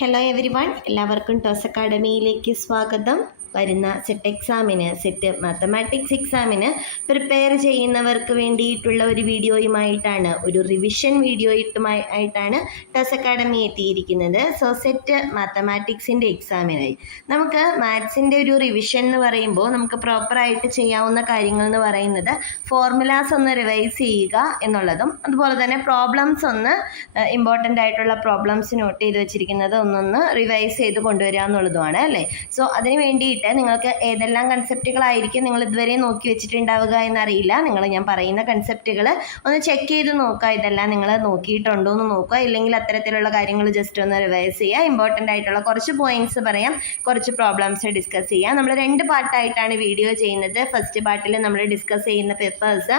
Hello every one, എല്ലാവർക്കും toss അക്കാഡമിയിലേക്ക് സ്വാഗതം. വരുന്ന സെറ്റ് മാത്തമാറ്റിക്സ് എക്സാമിന് പ്രിപ്പയർ ചെയ്യുന്നവർക്ക് വേണ്ടിയിട്ടുള്ള ഒരു വീഡിയോയുമായിട്ടാണ്, ഒരു റിവിഷൻ വീഡിയോയുമായിട്ടാണ് ടോസ് അക്കാഡമി എത്തിയിരിക്കുന്നത്. സോ സെറ്റ് മാത്തമാറ്റിക്സിൻ്റെ എക്സാമിനായി നമുക്ക് മാത്സിൻ്റെ ഒരു റിവിഷൻ എന്ന് പറയുമ്പോൾ നമുക്ക് പ്രോപ്പറായിട്ട് ചെയ്യാവുന്ന കാര്യങ്ങൾ എന്ന് പറയുന്നത് ഫോർമുലാസ് ഒന്ന് റിവൈസ് ചെയ്യുക എന്നുള്ളതും, അതുപോലെ തന്നെ പ്രോബ്ലംസ് ഒന്ന് ഇമ്പോർട്ടൻ്റ് ആയിട്ടുള്ള പ്രോബ്ലംസ് നോട്ട് ചെയ്ത് വെച്ചിരിക്കുന്നത് ഒന്നൊന്ന് റിവൈസ് ചെയ്ത് കൊണ്ടുവരിക എന്നുള്ളതുമാണ് അല്ലേ. സോ അതിന് വേണ്ടിയിട്ട് നിങ്ങൾക്ക് ഏതെല്ലാം കൺസെപ്റ്റുകളായിരിക്കും നിങ്ങൾ ഇതുവരെ നോക്കി വെച്ചിട്ടുണ്ടാവുക എന്നറിയില്ല. ഞാൻ പറയുന്ന കൺസെപ്റ്റുകൾ ഒന്ന് ചെക്ക് ചെയ്ത് നോക്കുക, ഇതെല്ലാം നിങ്ങൾ നോക്കിയിട്ടുണ്ടോ എന്ന് നോക്കുക. ഇല്ലെങ്കിൽ അത്തരത്തിലുള്ള കാര്യങ്ങൾ ജസ്റ്റ് ഒന്ന് റിവൈസ് ചെയ്യുക. ഇമ്പോർട്ടൻ്റ് ആയിട്ടുള്ള കുറച്ച് പോയിന്റ്സ് പറയാം, കുറച്ച് പ്രോബ്ലംസ് ഡിസ്കസ് ചെയ്യാം. നമ്മൾ 2 പാർട്ടായിട്ടാണ് വീഡിയോ ചെയ്യുന്നത്. ഫസ്റ്റ് പാർട്ടിൽ നമ്മൾ ഡിസ്കസ് ചെയ്യുന്ന പേപ്പേഴ്സ്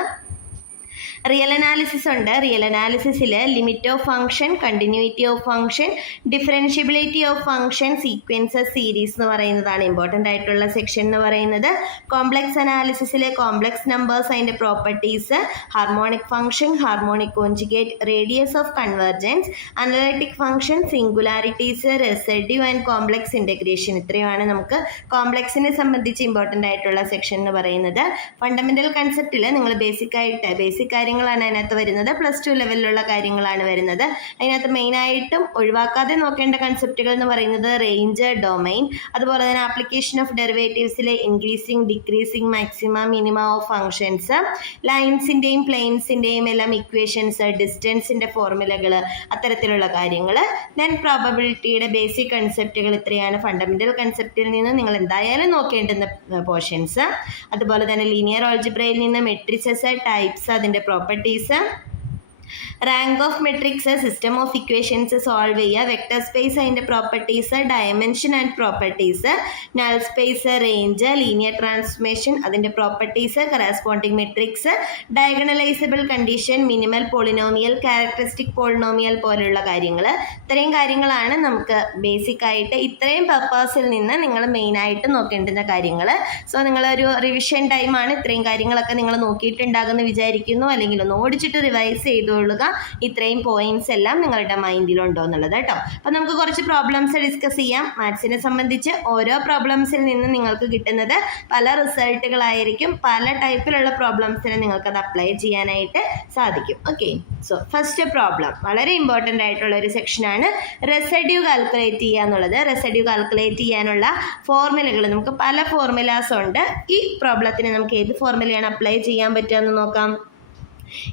റിയൽ അനാലിസിസ് ഉണ്ട്. റിയൽ അനാലിസിസിൽ limit of function, continuity of function, differentiability of function, sequences, series എന്ന് പറയുന്നതാണ് ഇമ്പോർട്ടൻ്റ് ആയിട്ടുള്ള സെക്ഷൻ എന്ന് പറയുന്നത്. കോംപ്ലക്സ് അനാലിസിസിലെ കോംപ്ലക്സ് നമ്പേഴ്സ്, അതിൻ്റെ properties, harmonic function, harmonic conjugate, radius of convergence, analytic function, singularities, residue and complex integration. ഇത്രയുമാണ് നമുക്ക് കോംപ്ലക്സിനെ സംബന്ധിച്ച് ഇമ്പോർട്ടൻ്റ് ആയിട്ടുള്ള സെക്ഷൻ എന്ന് പറയുന്നത്. ഫണ്ടമെൻ്റൽ കൺസെപ്റ്റിൽ നിങ്ങൾ ബേസിക് കാര്യങ്ങളാണ് അതിനകത്ത് വരുന്നത്. +2 ലെവലിലുള്ള കാര്യങ്ങളാണ് വരുന്നത്. അതിനകത്ത് മെയിനായിട്ടും ഒഴിവാക്കാതെ നോക്കേണ്ട കൺസെപ്റ്റുകൾ എന്ന് പറയുന്നത് റേഞ്ച്, ഡൊമൈൻ, അതുപോലെ തന്നെ ആപ്ലിക്കേഷൻ ഓഫ് ഡെറിവേറ്റീവ്സിലെ increasing, decreasing, maxima, minima of functions, ലൈൻസിൻ്റെയും പ്ലെയിൻസിൻ്റെയും എല്ലാം ഇക്വേഷൻസ്, ഡിസ്റ്റൻസിൻ്റെ ഫോർമുലകൾ, അത്തരത്തിലുള്ള കാര്യങ്ങൾ. ദെൻ പ്രോബബിലിറ്റിയുടെ ബേസിക് കൺസെപ്റ്റുകൾ. ഇത്രയാണ് ഫണ്ടമെൻ്റൽ കൺസെപ്റ്റിൽ നിന്ന് നിങ്ങൾ എന്തായാലും നോക്കേണ്ടുന്ന പോർഷൻസ്. അതുപോലെ തന്നെ ലീനിയർ ആൾജിബ്രയിൽ നിന്ന് മെട്രിസസ്, ടൈപ്സ്, അതിൻ്റെ properties, rank of matrix, system of equations solve ചെയ്യുക, വെക്ടർ സ്പേസ്, അതിൻ്റെ properties, dimension and properties, null space, range, linear transformation, അതിൻ്റെ properties, corresponding matrix, diagonalizable condition, minimal polynomial, characteristic polynomial പോലെയുള്ള കാര്യങ്ങൾ. ഇത്രയും കാര്യങ്ങളാണ് നമുക്ക് ബേസിക് ആയിട്ട് ഇത്രയും പർപ്പസിൽ നിന്ന് നിങ്ങൾ മെയിനായിട്ട് നോക്കേണ്ടുന്ന കാര്യങ്ങൾ. സോ നിങ്ങളൊരു റിവിഷൻ ടൈമാണ്, ഇത്രയും കാര്യങ്ങളൊക്കെ നിങ്ങൾ നോക്കിയിട്ടുണ്ടാകുമെന്ന് വിചാരിക്കുന്നു. അല്ലെങ്കിൽ ഒന്ന് ഓടിച്ചിട്ട് റിവൈസ് ചെയ്തുകൊള്ളുക. ഇത്രയും പോയിന്റ്സ് എല്ലാം നിങ്ങളുടെ മൈൻഡിലുണ്ടോ എന്നുള്ളത് കേട്ടോ. അപ്പം നമുക്ക് കുറച്ച് പ്രോബ്ലംസ് ഡിസ്കസ് ചെയ്യാം. മാത്സിനെ സംബന്ധിച്ച് ഓരോ പ്രോബ്ലംസിൽ നിന്നും നിങ്ങൾക്ക് കിട്ടുന്നത് പല റിസൾട്ടുകളായിരിക്കും. പല ടൈപ്പിലുള്ള പ്രോബ്ലംസിനെ നിങ്ങൾക്കത് അപ്ലൈ ചെയ്യാനായിട്ട് സാധിക്കും. ഓക്കെ, സോ ഫസ്റ്റ് പ്രോബ്ലം വളരെ ഇമ്പോർട്ടൻ്റ് ആയിട്ടുള്ള ഒരു സെക്ഷനാണ് റെസിഡ്യൂ കാൽക്കുലേറ്റ് ചെയ്യുക എന്നുള്ളത്. റെസിഡ്യൂ കാൽക്കുലേറ്റ് ചെയ്യാനുള്ള ഫോർമുലകൾ നമുക്ക് പല ഫോർമുലാസ് ഉണ്ട്. ഈ പ്രോബ്ലത്തിന് നമുക്ക് ഏത് ഫോർമുലയാണ് അപ്ലൈ ചെയ്യാൻ പറ്റുക എന്ന് നോക്കാം.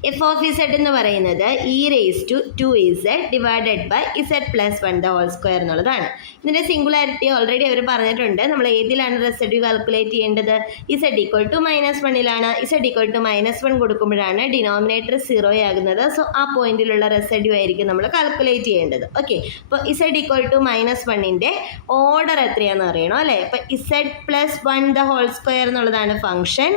എഫ് ഓഫ് ഇസഡ് എന്ന് പറയുന്നത് e⁻²z ഡിവൈഡഡ് ബൈ z+1² എന്നുള്ളതാണ്. ഇതിൻ്റെ സിംഗുലാരിറ്റി ഓൾറെഡി അവർ പറഞ്ഞിട്ടുണ്ട്. നമ്മൾ ഏതിലാണ് റെസിഡ്യൂ കാൽക്കുലേറ്റ് ചെയ്യേണ്ടത്? z=-1ലാണ്. z=-1 കൊടുക്കുമ്പോഴാണ് ഡിനോമിനേറ്റർ 0 ആകുന്നത്. സോ ആ പോയിന്റിലുള്ള റെസിഡ്യൂ ആയിരിക്കും നമ്മൾ കാൽക്കുലേറ്റ് ചെയ്യേണ്ടത്. ഓക്കെ, അപ്പോൾ z=-1ൻ്റെ ഓർഡർ എത്രയാണെന്ന് അറിയണം അല്ലേ. അപ്പോൾ z+1² എന്നുള്ളതാണ് ഫംഗ്ഷൻ.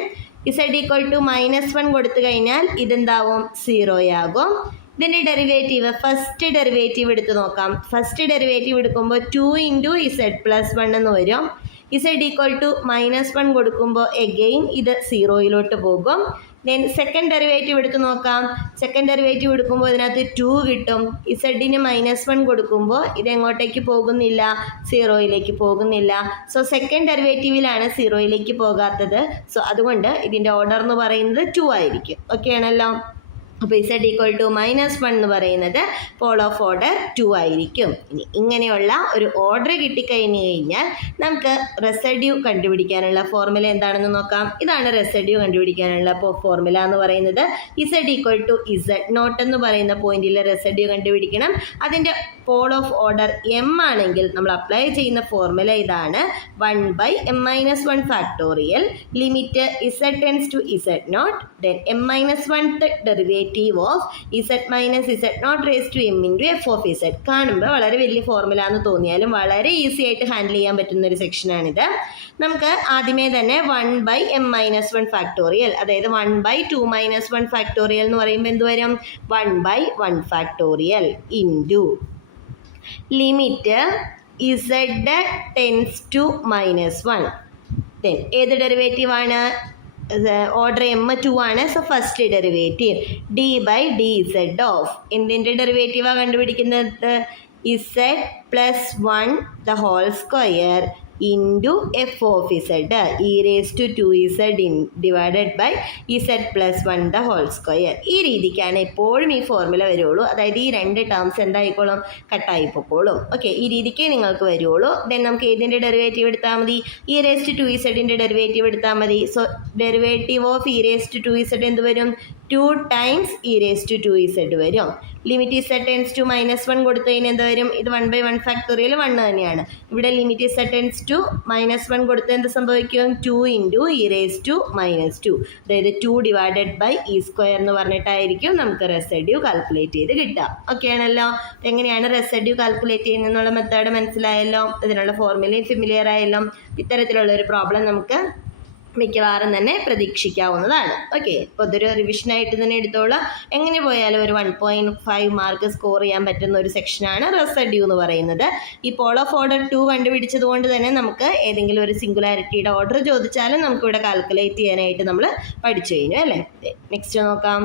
z=-1 കൊടുത്തു കഴിഞ്ഞാൽ ഇതെന്താവും? 0 ആകും. ഇതിൻ്റെ ഡെറിവേറ്റീവ്, ഫസ്റ്റ് ഡെറിവേറ്റീവ് എടുത്ത് നോക്കാം. ഫസ്റ്റ് ഡെറിവേറ്റീവ് എടുക്കുമ്പോൾ 2 × z+1 എന്ന് വരും. z=-1 കൊടുക്കുമ്പോൾ എഗെയിൻ ഇത് 0യിലോട്ട് പോകും. ദെൻ സെക്കൻഡ് ഡെറിവേറ്റീവ് എടുത്ത് നോക്കാം. സെക്കൻഡ് ഡെറിവേറ്റീവ് എടുക്കുമ്പോൾ ഇതിനകത്ത് 2 കിട്ടും. z-ന് -1 കൊടുക്കുമ്പോൾ ഇതെങ്ങോട്ടേക്ക് പോകുന്നില്ല? 0യിലേക്ക് പോകുന്നില്ല. സോ സെക്കൻഡ് ഡെറിവേറ്റീവിലാണ് 0യിലേക്ക് പോകാത്തത്. സോ അതുകൊണ്ട് ഇതിൻ്റെ ഓർഡർ എന്ന് പറയുന്നത് 2 ആയിരിക്കും. ഓക്കെ ആണല്ലോ. അപ്പോൾ z=-1 എന്ന് പറയുന്നത് പോൾ ഓഫ് ഓർഡർ 2 ആയിരിക്കും. ഇനി ഇങ്ങനെയുള്ള ഒരു ഓർഡർ കിട്ടിക്കഴിഞ്ഞ് കഴിഞ്ഞാൽ നമുക്ക് റെസിഡ്യൂ കണ്ടുപിടിക്കാനുള്ള ഫോർമുല എന്താണെന്ന് നോക്കാം. ഇതാണ് റെസിഡ്യൂ കണ്ടുപിടിക്കാനുള്ള ഫോർമുല എന്ന് പറയുന്നത്. z=z0 എന്ന് പറയുന്ന പോയിന്റിൽ റെസിഡ്യൂ കണ്ടുപിടിക്കണം. അതിൻ്റെ പോൾ ഓഫ് ഓർഡർ m ആണെങ്കിൽ നമ്മൾ അപ്ലൈ ചെയ്യുന്ന ഫോർമുല ഇതാണ്. 1/m-1 factorial limit z tends to z0 then m-1th derivative of z-z0 raise to m × f of z. കാണുമ്പോൾ വളരെ വലിയ ഫോർമുല എന്ന് തോന്നിയാലും വളരെ ഈസി ആയിട്ട് ഹാൻഡിൽ ചെയ്യാൻ പറ്റുന്ന ഒരു സെക്ഷനാണിത്. നമുക്ക് ആദ്യമേ തന്നെ 1/m-1 ഫാക്ടോറിയൽ, അതായത് 1/2-1 ഫാക്ടോറിയൽ എന്ന് പറയുമ്പോൾ എന്ത് വരും? 1/1 factorial into limit z tends to -1. Then ഏത് ഡെറിവേറ്റീവാണ്? ഓർഡർ m2 ആണ്. So first derivative d/dz of എന്തിൻ്റെ ഡെറിവേറ്റീവാണ് കണ്ടുപിടിക്കുന്നത്? Z plus 1 the whole square into F of Z E raise to 2z divided by Z plus 1 the whole square. ഈ രീതിക്കാണ് എപ്പോഴും ഈ ഫോർമുല വരുള്ളൂ. അതായത് ഈ രണ്ട് ടേംസ് എന്തായിക്കോളും, കട്ടായി പൊക്കോളും. ഓക്കെ, ഈ രീതിക്കേ നിങ്ങൾക്ക് വരുള്ളൂ. ദെൻ നമുക്ക് ഏതിൻ്റെ ഡെറിവേറ്റീവ് എടുത്താൽ മതി, ഇ റേസ് ടു 2zൻ്റെ ഡെറിവേറ്റീവ് എടുത്താൽ മതി. So derivative of E raise to 2z എന്ത് വരും, 2 times E raise to 2z വരും. ലിമിറ്റ് ഇസഡ് ടെൻസ് ടു -1 കൊടുത്തു കഴിഞ്ഞാൽ എന്താ വരും, ഇത് 1/1 ഫാക്ടോറിയൽ 1 തന്നെയാണ്. ഇവിടെ ലിമിറ്റ് ഇസഡ് ടെൻസ് ടു -1 കൊടുത്ത് എന്ത് സംഭവിക്കും, 2 ഇൻറ്റു ഇ റേസ് ടു -2, അതായത് 2 ഡിവൈഡഡ് ബൈ ഇ സ്ക്വയർ എന്ന് പറഞ്ഞിട്ടായിരിക്കും നമുക്ക് റെസിഡ്യൂ കാൽക്കുലേറ്റ് ചെയ്ത് കിട്ടുക. ഓക്കെ ആണല്ലോ. എങ്ങനെയാണ് റെസിഡ്യൂ കാൽക്കുലേറ്റ് ചെയ്യുന്നതെന്നുള്ള മെത്തേഡ് മനസ്സിലായല്ലോ, ഇതിനുള്ള ഫോർമുലയും ഫെമിലിയർ ആയല്ലോ. ഇത്തരത്തിലുള്ള ഒരു പ്രോബ്ലം നമുക്ക് മിക്കവാറും തന്നെ പ്രതീക്ഷിക്കാവുന്നതാണ്. ഓക്കെ, അപ്പോൾ അതൊരു റിവിഷനായിട്ട് തന്നെ എടുത്തോളാം. എങ്ങനെ പോയാലും ഒരു 1.5 മാർക്ക് സ്കോർ ചെയ്യാൻ പറ്റുന്ന ഒരു സെക്ഷനാണ് റെസിഡ്യൂ എന്ന് പറയുന്നത്. ഈ പോൾ ഓഫ് ഓർഡർ 2 കണ്ടുപിടിച്ചത് കൊണ്ട് തന്നെ നമുക്ക് ഏതെങ്കിലും ഒരു സിംഗുലാരിറ്റിയുടെ ഓർഡർ ചോദിച്ചാലും നമുക്കിവിടെ കാൽക്കുലേറ്റ് ചെയ്യാനായിട്ട് നമ്മൾ പഠിച്ചു കഴിഞ്ഞു അല്ലേ. നെക്സ്റ്റ് നോക്കാം.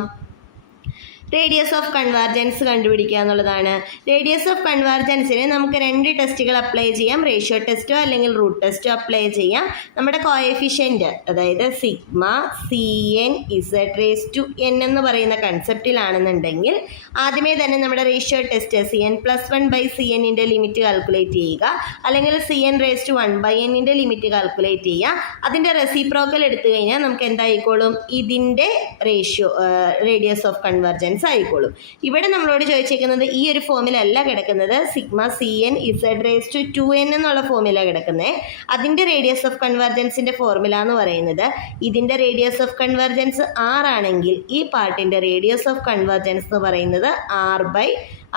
റേഡിയസ് ഓഫ് കൺവാർജൻസ് കണ്ടുപിടിക്കുക എന്നുള്ളതാണ്. റേഡിയസ് ഓഫ് കൺവാർജൻസിന് നമുക്ക് 2 ടെസ്റ്റുകൾ അപ്ലൈ ചെയ്യാം. റേഷ്യോ ടെസ്റ്റോ അല്ലെങ്കിൽ റൂട്ട് ടെസ്റ്റോ അപ്ലൈ ചെയ്യാം. നമ്മുടെ കോഎഫിഷ്യൻറ്റ്, അതായത് സിഗ്മ CN Z⁻n എന്ന് പറയുന്ന കൺസെപ്റ്റിലാണെന്നുണ്ടെങ്കിൽ ആദ്യമേ തന്നെ നമ്മുടെ റേഷ്യോ ടെസ്റ്റ് CN+1/CNൻ്റെ ലിമിറ്റ് കാൽക്കുലേറ്റ് ചെയ്യുക, അല്ലെങ്കിൽ CN⁻1/Nൻ്റെ ലിമിറ്റ് കാൽക്കുലേറ്റ് ചെയ്യുക. അതിൻ്റെ റെസിപ്രോക്കൽ എടുത്തു കഴിഞ്ഞാൽ നമുക്ക് എന്തായിക്കോളും, ഇതിൻ്റെ റേഡിയസ് ഓഫ് കൺവെർജൻസ് ആയിക്കോളും. ഇവിടെ നമ്മളോട് ചോദിച്ചേക്കുന്നത് ഈ ഒരു ഫോമിലല്ല കിടക്കുന്നത്, സിഗ്മ CN Z⁻2n എന്നുള്ള ഫോമില കിടക്കുന്നത്. അതിൻ്റെ റേഡിയസ് ഓഫ് കൺവെർജൻസിൻ്റെ ഫോർമുല എന്ന് പറയുന്നത്, ഇതിൻ്റെ റേഡിയസ് ഓഫ് കൺവെർജൻസ് R ആണെങ്കിൽ ഈ പാർട്ടിൻ്റെ റേഡിയസ് ഓഫ് കൺവെർജൻസ് എന്ന് പറയുന്നത്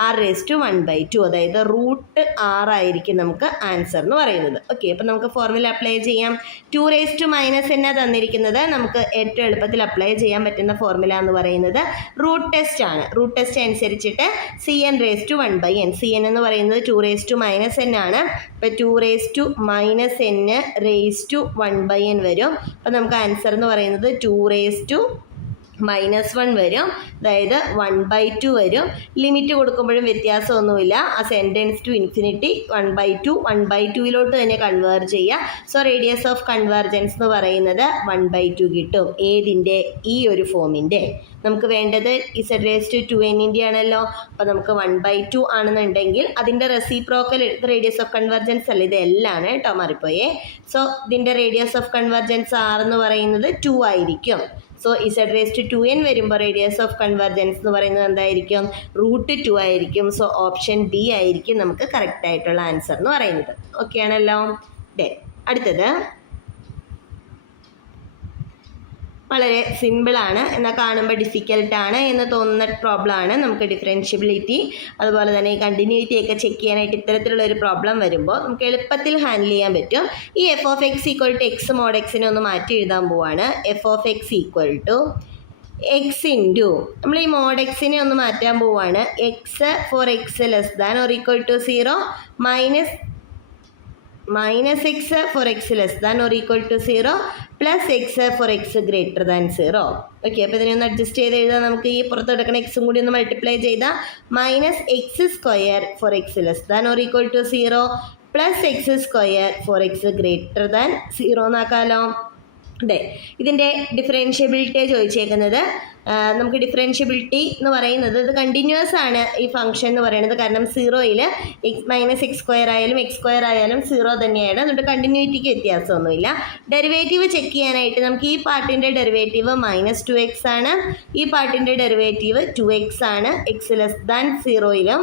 R⁻1/2, അതായത് റൂട്ട് R ആയിരിക്കും നമുക്ക് ആൻസർ എന്ന് പറയുന്നത്. ഓക്കെ, അപ്പോൾ നമുക്ക് ഫോർമുല അപ്ലൈ ചെയ്യാം. 2⁻⁻n തന്നിരിക്കുന്നത് നമുക്ക് ഏറ്റവും എളുപ്പത്തിൽ അപ്ലൈ ചെയ്യാൻ പറ്റുന്ന ഫോർമുല എന്ന് പറയുന്നത് റൂട്ട് ടെസ്റ്റ് ആണ്. റൂട്ട് ടെസ്റ്റ് അനുസരിച്ചിട്ട് CN⁻1/n, CN എന്ന് പറയുന്നത് 2⁻⁻n ആണ്. അപ്പോൾ 2⁻⁻n⁻1n വരും. അപ്പോൾ നമുക്ക് ആൻസർ എന്ന് പറയുന്നത് 2⁻⁻1 വരും, അതായത് 1/2 വരും. ലിമിറ്റ് കൊടുക്കുമ്പോഴും വ്യത്യാസമൊന്നുമില്ല. ആ സെൻറ്റൻസ് ടു ഇൻഫിനിറ്റി 1/2 1/2 തന്നെ കൺവേർട്ട് ചെയ്യുക. സോ റേഡിയസ് ഓഫ് കൺവേർജൻസ് എന്ന് പറയുന്നത് 1/2 കിട്ടും. ഏതിൻ്റെ, ഈ ഒരു ഫോമിൻ്റെ. നമുക്ക് വേണ്ടത് Z⁻2n ആണല്ലോ. അപ്പോൾ നമുക്ക് 1/2 ആണെന്നുണ്ടെങ്കിൽ അതിൻ്റെ റെസിപ്രോക്കൽ റേഡിയസ് ഓഫ് കൺവെർജൻസ് അല്ല, ഇത് എല്ലാമാണ് കേട്ടോ, മാറിപ്പോയേ. സോ ഇതിൻ്റെ റേഡിയസ് ഓഫ് കൺവെർജൻസ് R എന്ന് പറയുന്നത് 2 ആയിരിക്കും. സോ Z⁻2n വരുമ്പോൾ റേഡിയസ് ഓഫ് കൺവെർജൻസ് എന്ന് പറയുന്നത് എന്തായിരിക്കും, √2 ആയിരിക്കും. സോ ഓപ്ഷൻ B ആയിരിക്കും നമുക്ക് കറക്റ്റ് ആയിട്ടുള്ള ആൻസർ എന്ന് പറയുന്നത്. ഓക്കെ ആണല്ലോ. അടുത്തത് വളരെ സിമ്പിളാണ്, എന്നാൽ കാണുമ്പോൾ ഡിഫിക്കൽട്ടാണ് എന്ന് തോന്നുന്ന പ്രോബ്ലമാണ്. നമുക്ക് ഡിഫറൻഷ്യബിലിറ്റി അതുപോലെ തന്നെ ഈ കണ്ടിന്യൂറ്റി ഒക്കെ ചെക്ക് ചെയ്യാനായിട്ട് ഇത്തരത്തിലുള്ള ഒരു പ്രോബ്ലം വരുമ്പോൾ നമുക്ക് എളുപ്പത്തിൽ ഹാൻഡിൽ ചെയ്യാൻ പറ്റും. ഈ f(x) = x mod x ഒന്ന് മാറ്റി എഴുതാൻ പോവാണ്. f(x) = x ഇൻറ്റു, നമ്മൾ ഈ mod x ഒന്ന് മാറ്റാൻ പോവാണ്. x for x less than or equal to 0 minus x for x less than or equal to 0 plus x for x greater than 0. Okay, അപ്പോൾ ഇതിനെ ഒന്ന് അഡ്ജസ്റ്റ് ചെയ്ത് എഴുതാം. നമുക്ക് ഈ പുറത്ത് കിടക്കുന്ന എക്സും കൂടി ഒന്ന് മൾട്ടിപ്ലൈ ചെയ്താൽ -x² for x less than or equal to 0 plus x² for x greater than 0 എന്നാക്കാമല്ലോ. അതെ, ഇതിൻ്റെ ഡിഫറൻഷ്യബിലിറ്റി ചോദിച്ചേക്കുന്നത്. നമുക്ക് ഡിഫറൻഷ്യബിലിറ്റി എന്ന് പറയുന്നത് ഇത് കണ്ടിന്യൂസ് ആണ് ഈ ഫംഗ്ഷൻ എന്ന് പറയുന്നത്. കാരണം 0ൽ -x² ആയാലും x² ആയാലും 0 തന്നെയാണ്. അതുകൊണ്ട് കണ്ടിന്യൂറ്റിക്ക് വ്യത്യാസമൊന്നുമില്ല. ഡെറിവേറ്റീവ് ചെക്ക് ചെയ്യാനായിട്ട് നമുക്ക് ഈ പാർട്ടിൻ്റെ ഡെറിവേറ്റീവ് -2x ആണ്, ഈ പാർട്ടിൻ്റെ ഡെറിവേറ്റീവ് 2x ആണ്. x ലെസ് ദാൻ 0യിലും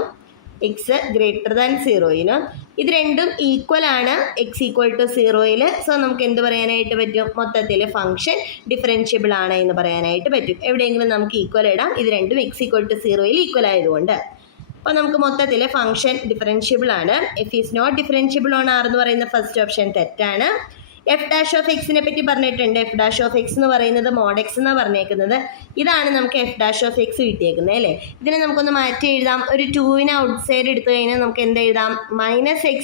x ഗ്രേറ്റർ ദാൻ 0യിലും ഇത് രണ്ടും ഈക്വൽ ആണ് x = 0യിൽ. സോ നമുക്ക് എന്ത് പറയാനായിട്ട് പറ്റും, മൊത്തത്തിൽ ഫംഗ്ഷൻ ഡിഫറൻഷ്യബിൾ ആണ് എന്ന് പറയാനായിട്ട് പറ്റും. എവിടെയെങ്കിലും നമുക്ക് ഈക്വൽ ഇടാം, ഇത് രണ്ടും x = 0യിൽ ഈക്വൽ ആയതുകൊണ്ട്. അപ്പോൾ നമുക്ക് മൊത്തത്തിൽ ഫംഗ്ഷൻ ഡിഫറൻഷ്യബിൾ ആണ്. f is not differentiable on R എന്ന് പറയുന്ന ഫസ്റ്റ് ഓപ്ഷൻ തെറ്റാണ്. f'(x) പറ്റി പറഞ്ഞിട്ടുണ്ട്. f'(x) എന്ന് പറയുന്നത് mod x എന്നാണ് പറഞ്ഞേക്കുന്നത്. ഇതാണ് നമുക്ക് f'(x) കിട്ടിയേക്കുന്നത് അല്ലേ. ഇതിനെ നമുക്കൊന്ന് മാറ്റി എഴുതാം. ഒരു 2നെ ഔട്ട് സൈഡ് എടുത്തു കഴിഞ്ഞാൽ നമുക്ക് എന്ത് എഴുതാം, -x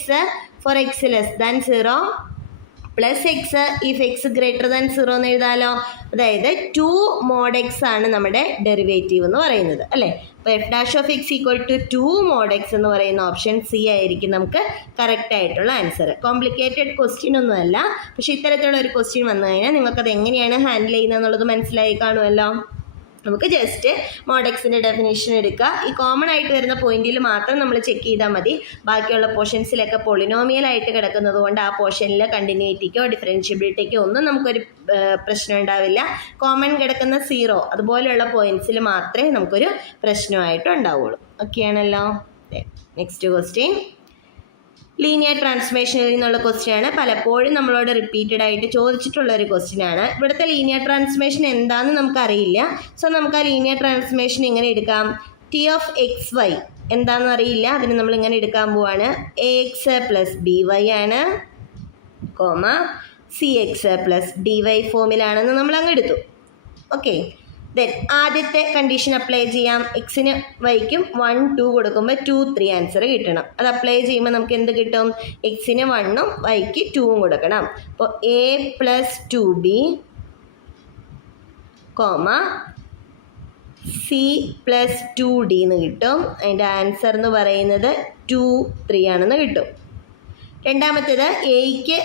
for x less than 0 plus X if X greater than 0 എന്ന് എഴുതാലോ. അതായത് 2 mod x ആണ് നമ്മുടെ ഡെറിവേറ്റീവ് എന്ന് പറയുന്നത് അല്ലേ. അപ്പോൾ F dash of X equal to 2 mod x എന്ന് പറയുന്ന ഓപ്ഷൻ സി ആയിരിക്കും നമുക്ക് കറക്റ്റ് ആയിട്ടുള്ള ആൻസർ. കോംപ്ലിക്കേറ്റഡ് ക്വസ്റ്റ്യൻ ഒന്നുമല്ല, പക്ഷേ ഇത്തരത്തിലുള്ള ഒരു ക്വസ്റ്റ്യൻ വന്നു കഴിഞ്ഞാൽ നിങ്ങൾക്കത് എങ്ങനെയാണ് ഹാൻഡിൽ ചെയ്യുന്നത് എന്നുള്ളത് മനസ്സിലായി കാണുമല്ലോ. നമുക്ക് ജസ്റ്റ് മോഡ് എക്സിൻ്റെ ഡെഫിനേഷൻ എടുക്കുക. ഈ കോമൺ ആയിട്ട് വരുന്ന പോയിന്റിൽ മാത്രം നമ്മൾ ചെക്ക് ചെയ്താൽ മതി. ബാക്കിയുള്ള പോർഷൻസിലൊക്കെ പൊളിനോമിയലായിട്ട് കിടക്കുന്നത് കൊണ്ട് ആ പോർഷനിൽ കണ്ടിന്യൂറ്റിക്കോ ഡിഫറൻഷ്യബിലിറ്റിക്കോ ഒന്നും നമുക്കൊരു പ്രശ്നം ഉണ്ടാവില്ല. കോമൺ കിടക്കുന്ന 0 അതുപോലെയുള്ള പോയിന്റ്സിൽ മാത്രമേ നമുക്കൊരു പ്രശ്നമായിട്ട് ഉണ്ടാവുള്ളൂ. ഓക്കെ ആണല്ലോ. നെക്സ്റ്റ് ക്വസ്റ്റ്യൻ ലീനിയർ ട്രാൻസ്ഫോർമേഷനിൽ നിന്നുള്ള ക്വസ്റ്റ്യൻ ആണ്. പലപ്പോഴും നമ്മളോട് റിപ്പീറ്റഡ് ആയിട്ട് ചോദിച്ചിട്ടുള്ള ഒരു ക്വസ്റ്റ്യൻ ആണ്. ഇവിടുത്തെ ലീനിയർ ട്രാൻസ്ഫോർമേഷൻ എന്താണെന്ന് നമുക്കറിയില്ല. സോ നമുക്ക് ആ ലീനിയർ ട്രാൻസ്ഫോർമേഷൻ ഇങ്ങനെ എടുക്കാം. ടി ഓഫ് എക്സ് വൈ എന്താണെന്ന് അറിയില്ല, അതിന് നമ്മൾ ഇങ്ങനെ എടുക്കാൻ പോവാണ്. A X plus B Y ആണ്, comma C X plus D Y ഫോമിലാണെന്ന് നമ്മൾ അങ്ങ് എടുത്തു. ഓക്കെ, ദെൻ ആദ്യത്തെ കണ്ടീഷൻ അപ്ലൈ ചെയ്യാം. എക്സിന് വൈക്കും 1 2 കൊടുക്കുമ്പോൾ 2 3 ആൻസർ കിട്ടണം. അത് അപ്ലൈ ചെയ്യുമ്പോൾ നമുക്ക് എന്ത് കിട്ടും? എക്സിന് 1ഉം വൈക്ക് 2ഉം കൊടുക്കണം. അപ്പോൾ A plus 2b comma C plus 2d എന്ന് കിട്ടും. അതിൻ്റെ ആൻസർ എന്ന് പറയുന്നത് 2 3 ആണെന്ന് കിട്ടും. രണ്ടാമത്തേത് എയ്ക്ക്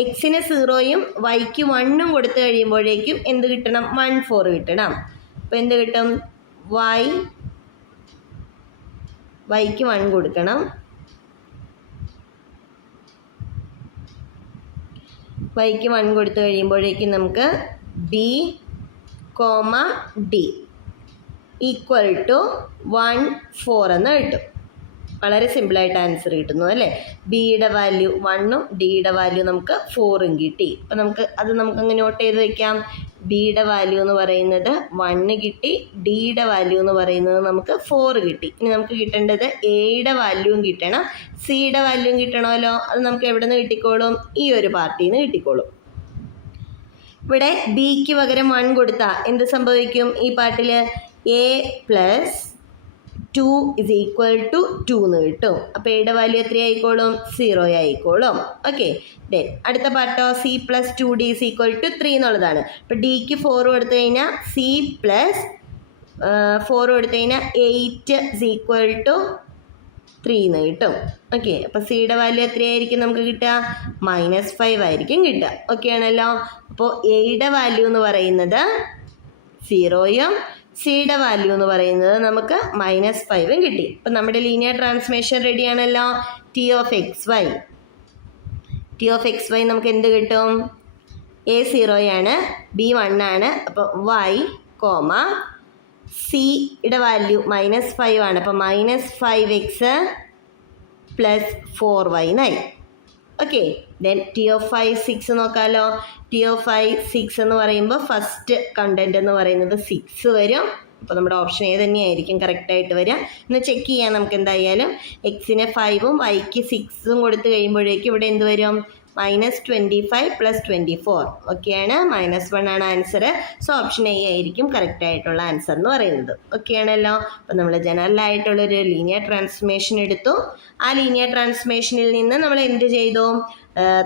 എക്സിന് 0യും വൈക്ക് 1ഉം കൊടുത്തു കഴിയുമ്പോഴേക്കും എന്ത് കിട്ടണം? 1 4 കിട്ടണം. അപ്പോൾ എന്ത് കിട്ടും? വൈക്ക് 1 കൊടുക്കണം. വൈക്ക് 1 കൊടുത്തു കഴിയുമ്പോഴേക്കും നമുക്ക് B comma D equal to 1 4 എന്ന് കിട്ടും. വളരെ സിമ്പിളായിട്ട് ആൻസർ കിട്ടുന്നു അല്ലേ. ബിയുടെ വാല്യൂ 1ഉം ഡിയുടെ വാല്യൂ നമുക്ക് 4ഉം കിട്ടി. അപ്പം നമുക്ക് നോട്ട് ചെയ്ത് വെക്കാം. ബിയുടെ വാല്യൂ എന്ന് പറയുന്നത് 1 കിട്ടി, ഡിയുടെ വാല്യൂ എന്ന് പറയുന്നത് നമുക്ക് 4 കിട്ടി. ഇനി നമുക്ക് കിട്ടേണ്ടത് എയുടെ വാല്യൂവും കിട്ടണം, സിയുടെ വാല്യൂവും കിട്ടണമല്ലോ. അത് നമുക്ക് എവിടെ നിന്ന് കിട്ടിക്കോളും? ഈ ഒരു പാർട്ടിയിൽ നിന്ന് കിട്ടിക്കോളും. ഇവിടെ ബിക്ക് പകരം 1 കൊടുത്താൽ എന്ത് സംഭവിക്കും? ഈ പാർട്ടിൽ A plus 2 is equal to 2 എന്ന് കിട്ടും. അപ്പോൾ എയുടെ വാല്യൂ എത്ര ആയിക്കോളും? 0 ആയിക്കോളും. ഓക്കെ, ദെൻ അടുത്ത പാർട്ടോ C plus 2d is equal to 3 എന്നുള്ളതാണ്. അപ്പോൾ ഡിക്ക് 4 കൊടുത്തു കഴിഞ്ഞാൽ സി പ്ലസ് 4 കൊടുത്തു കഴിഞ്ഞാൽ 8 is equal to 3 എന്ന് കിട്ടും. ഓക്കെ, അപ്പോൾ സിയുടെ വാല്യൂ എത്രയായിരിക്കും നമുക്ക് കിട്ടുക? -5 ആയിരിക്കും കിട്ടുക. ഓക്കെ ആണല്ലോ. അപ്പോൾ എയുടെ വാല്യൂ എന്ന് പറയുന്നത് 0യും സിയുടെ വാല്യൂ എന്ന് പറയുന്നത് നമുക്ക് -5ഉം കിട്ടി. അപ്പം നമ്മുടെ ലീനിയർ ട്രാൻസ്ഫോർമേഷൻ റെഡി ആണല്ലോ. ടി ഓഫ് എക്സ് വൈ നമുക്ക് എന്ത് കിട്ടും? എ 0 ആണ്, ബി 1 ആണ്. അപ്പോൾ വൈ കോമ സിയുടെ വാല്യൂ -5 ആണ്. അപ്പോൾ -5x പ്ലസ് 4y എന്നായി. ഓക്കെ, ദെൻ ടി ഓഫ് 6 നോക്കാമല്ലോ. ടി ഓഫ് 6 എന്ന് പറയുമ്പോൾ ഫസ്റ്റ് കണ്ടന്റ് എന്ന് പറയുന്നത് 6 വരും. അപ്പോൾ നമ്മുടെ ഓപ്ഷൻ ഏത് തന്നെയായിരിക്കും കറക്റ്റായിട്ട് വരിക എന്ന് ചെക്ക് ചെയ്യാം. നമുക്ക് എന്തായാലും എക്സിന് 5ഉം വൈക്ക് 6ഉം കൊടുത്തു കഴിയുമ്പോഴേക്കും ഇവിടെ എന്ത് വരും? -25 + 24. ഓക്കെയാണ്, -1 ആണ് ആൻസർ. സോ ഓപ്ഷൻ എ ആയിരിക്കും കറക്റ്റായിട്ടുള്ള ആൻസർ എന്ന് പറയുന്നത്. ഓക്കെ ആണല്ലോ. അപ്പോൾ നമ്മൾ ജനറലായിട്ടുള്ളൊരു ലീനിയർ ട്രാൻസ്ഫോർമേഷൻ എടുത്തു. ആ ലീനിയർ ട്രാൻസ്ഫോർമേഷനിൽ നിന്ന് നമ്മൾ എന്ത് ചെയ്തു?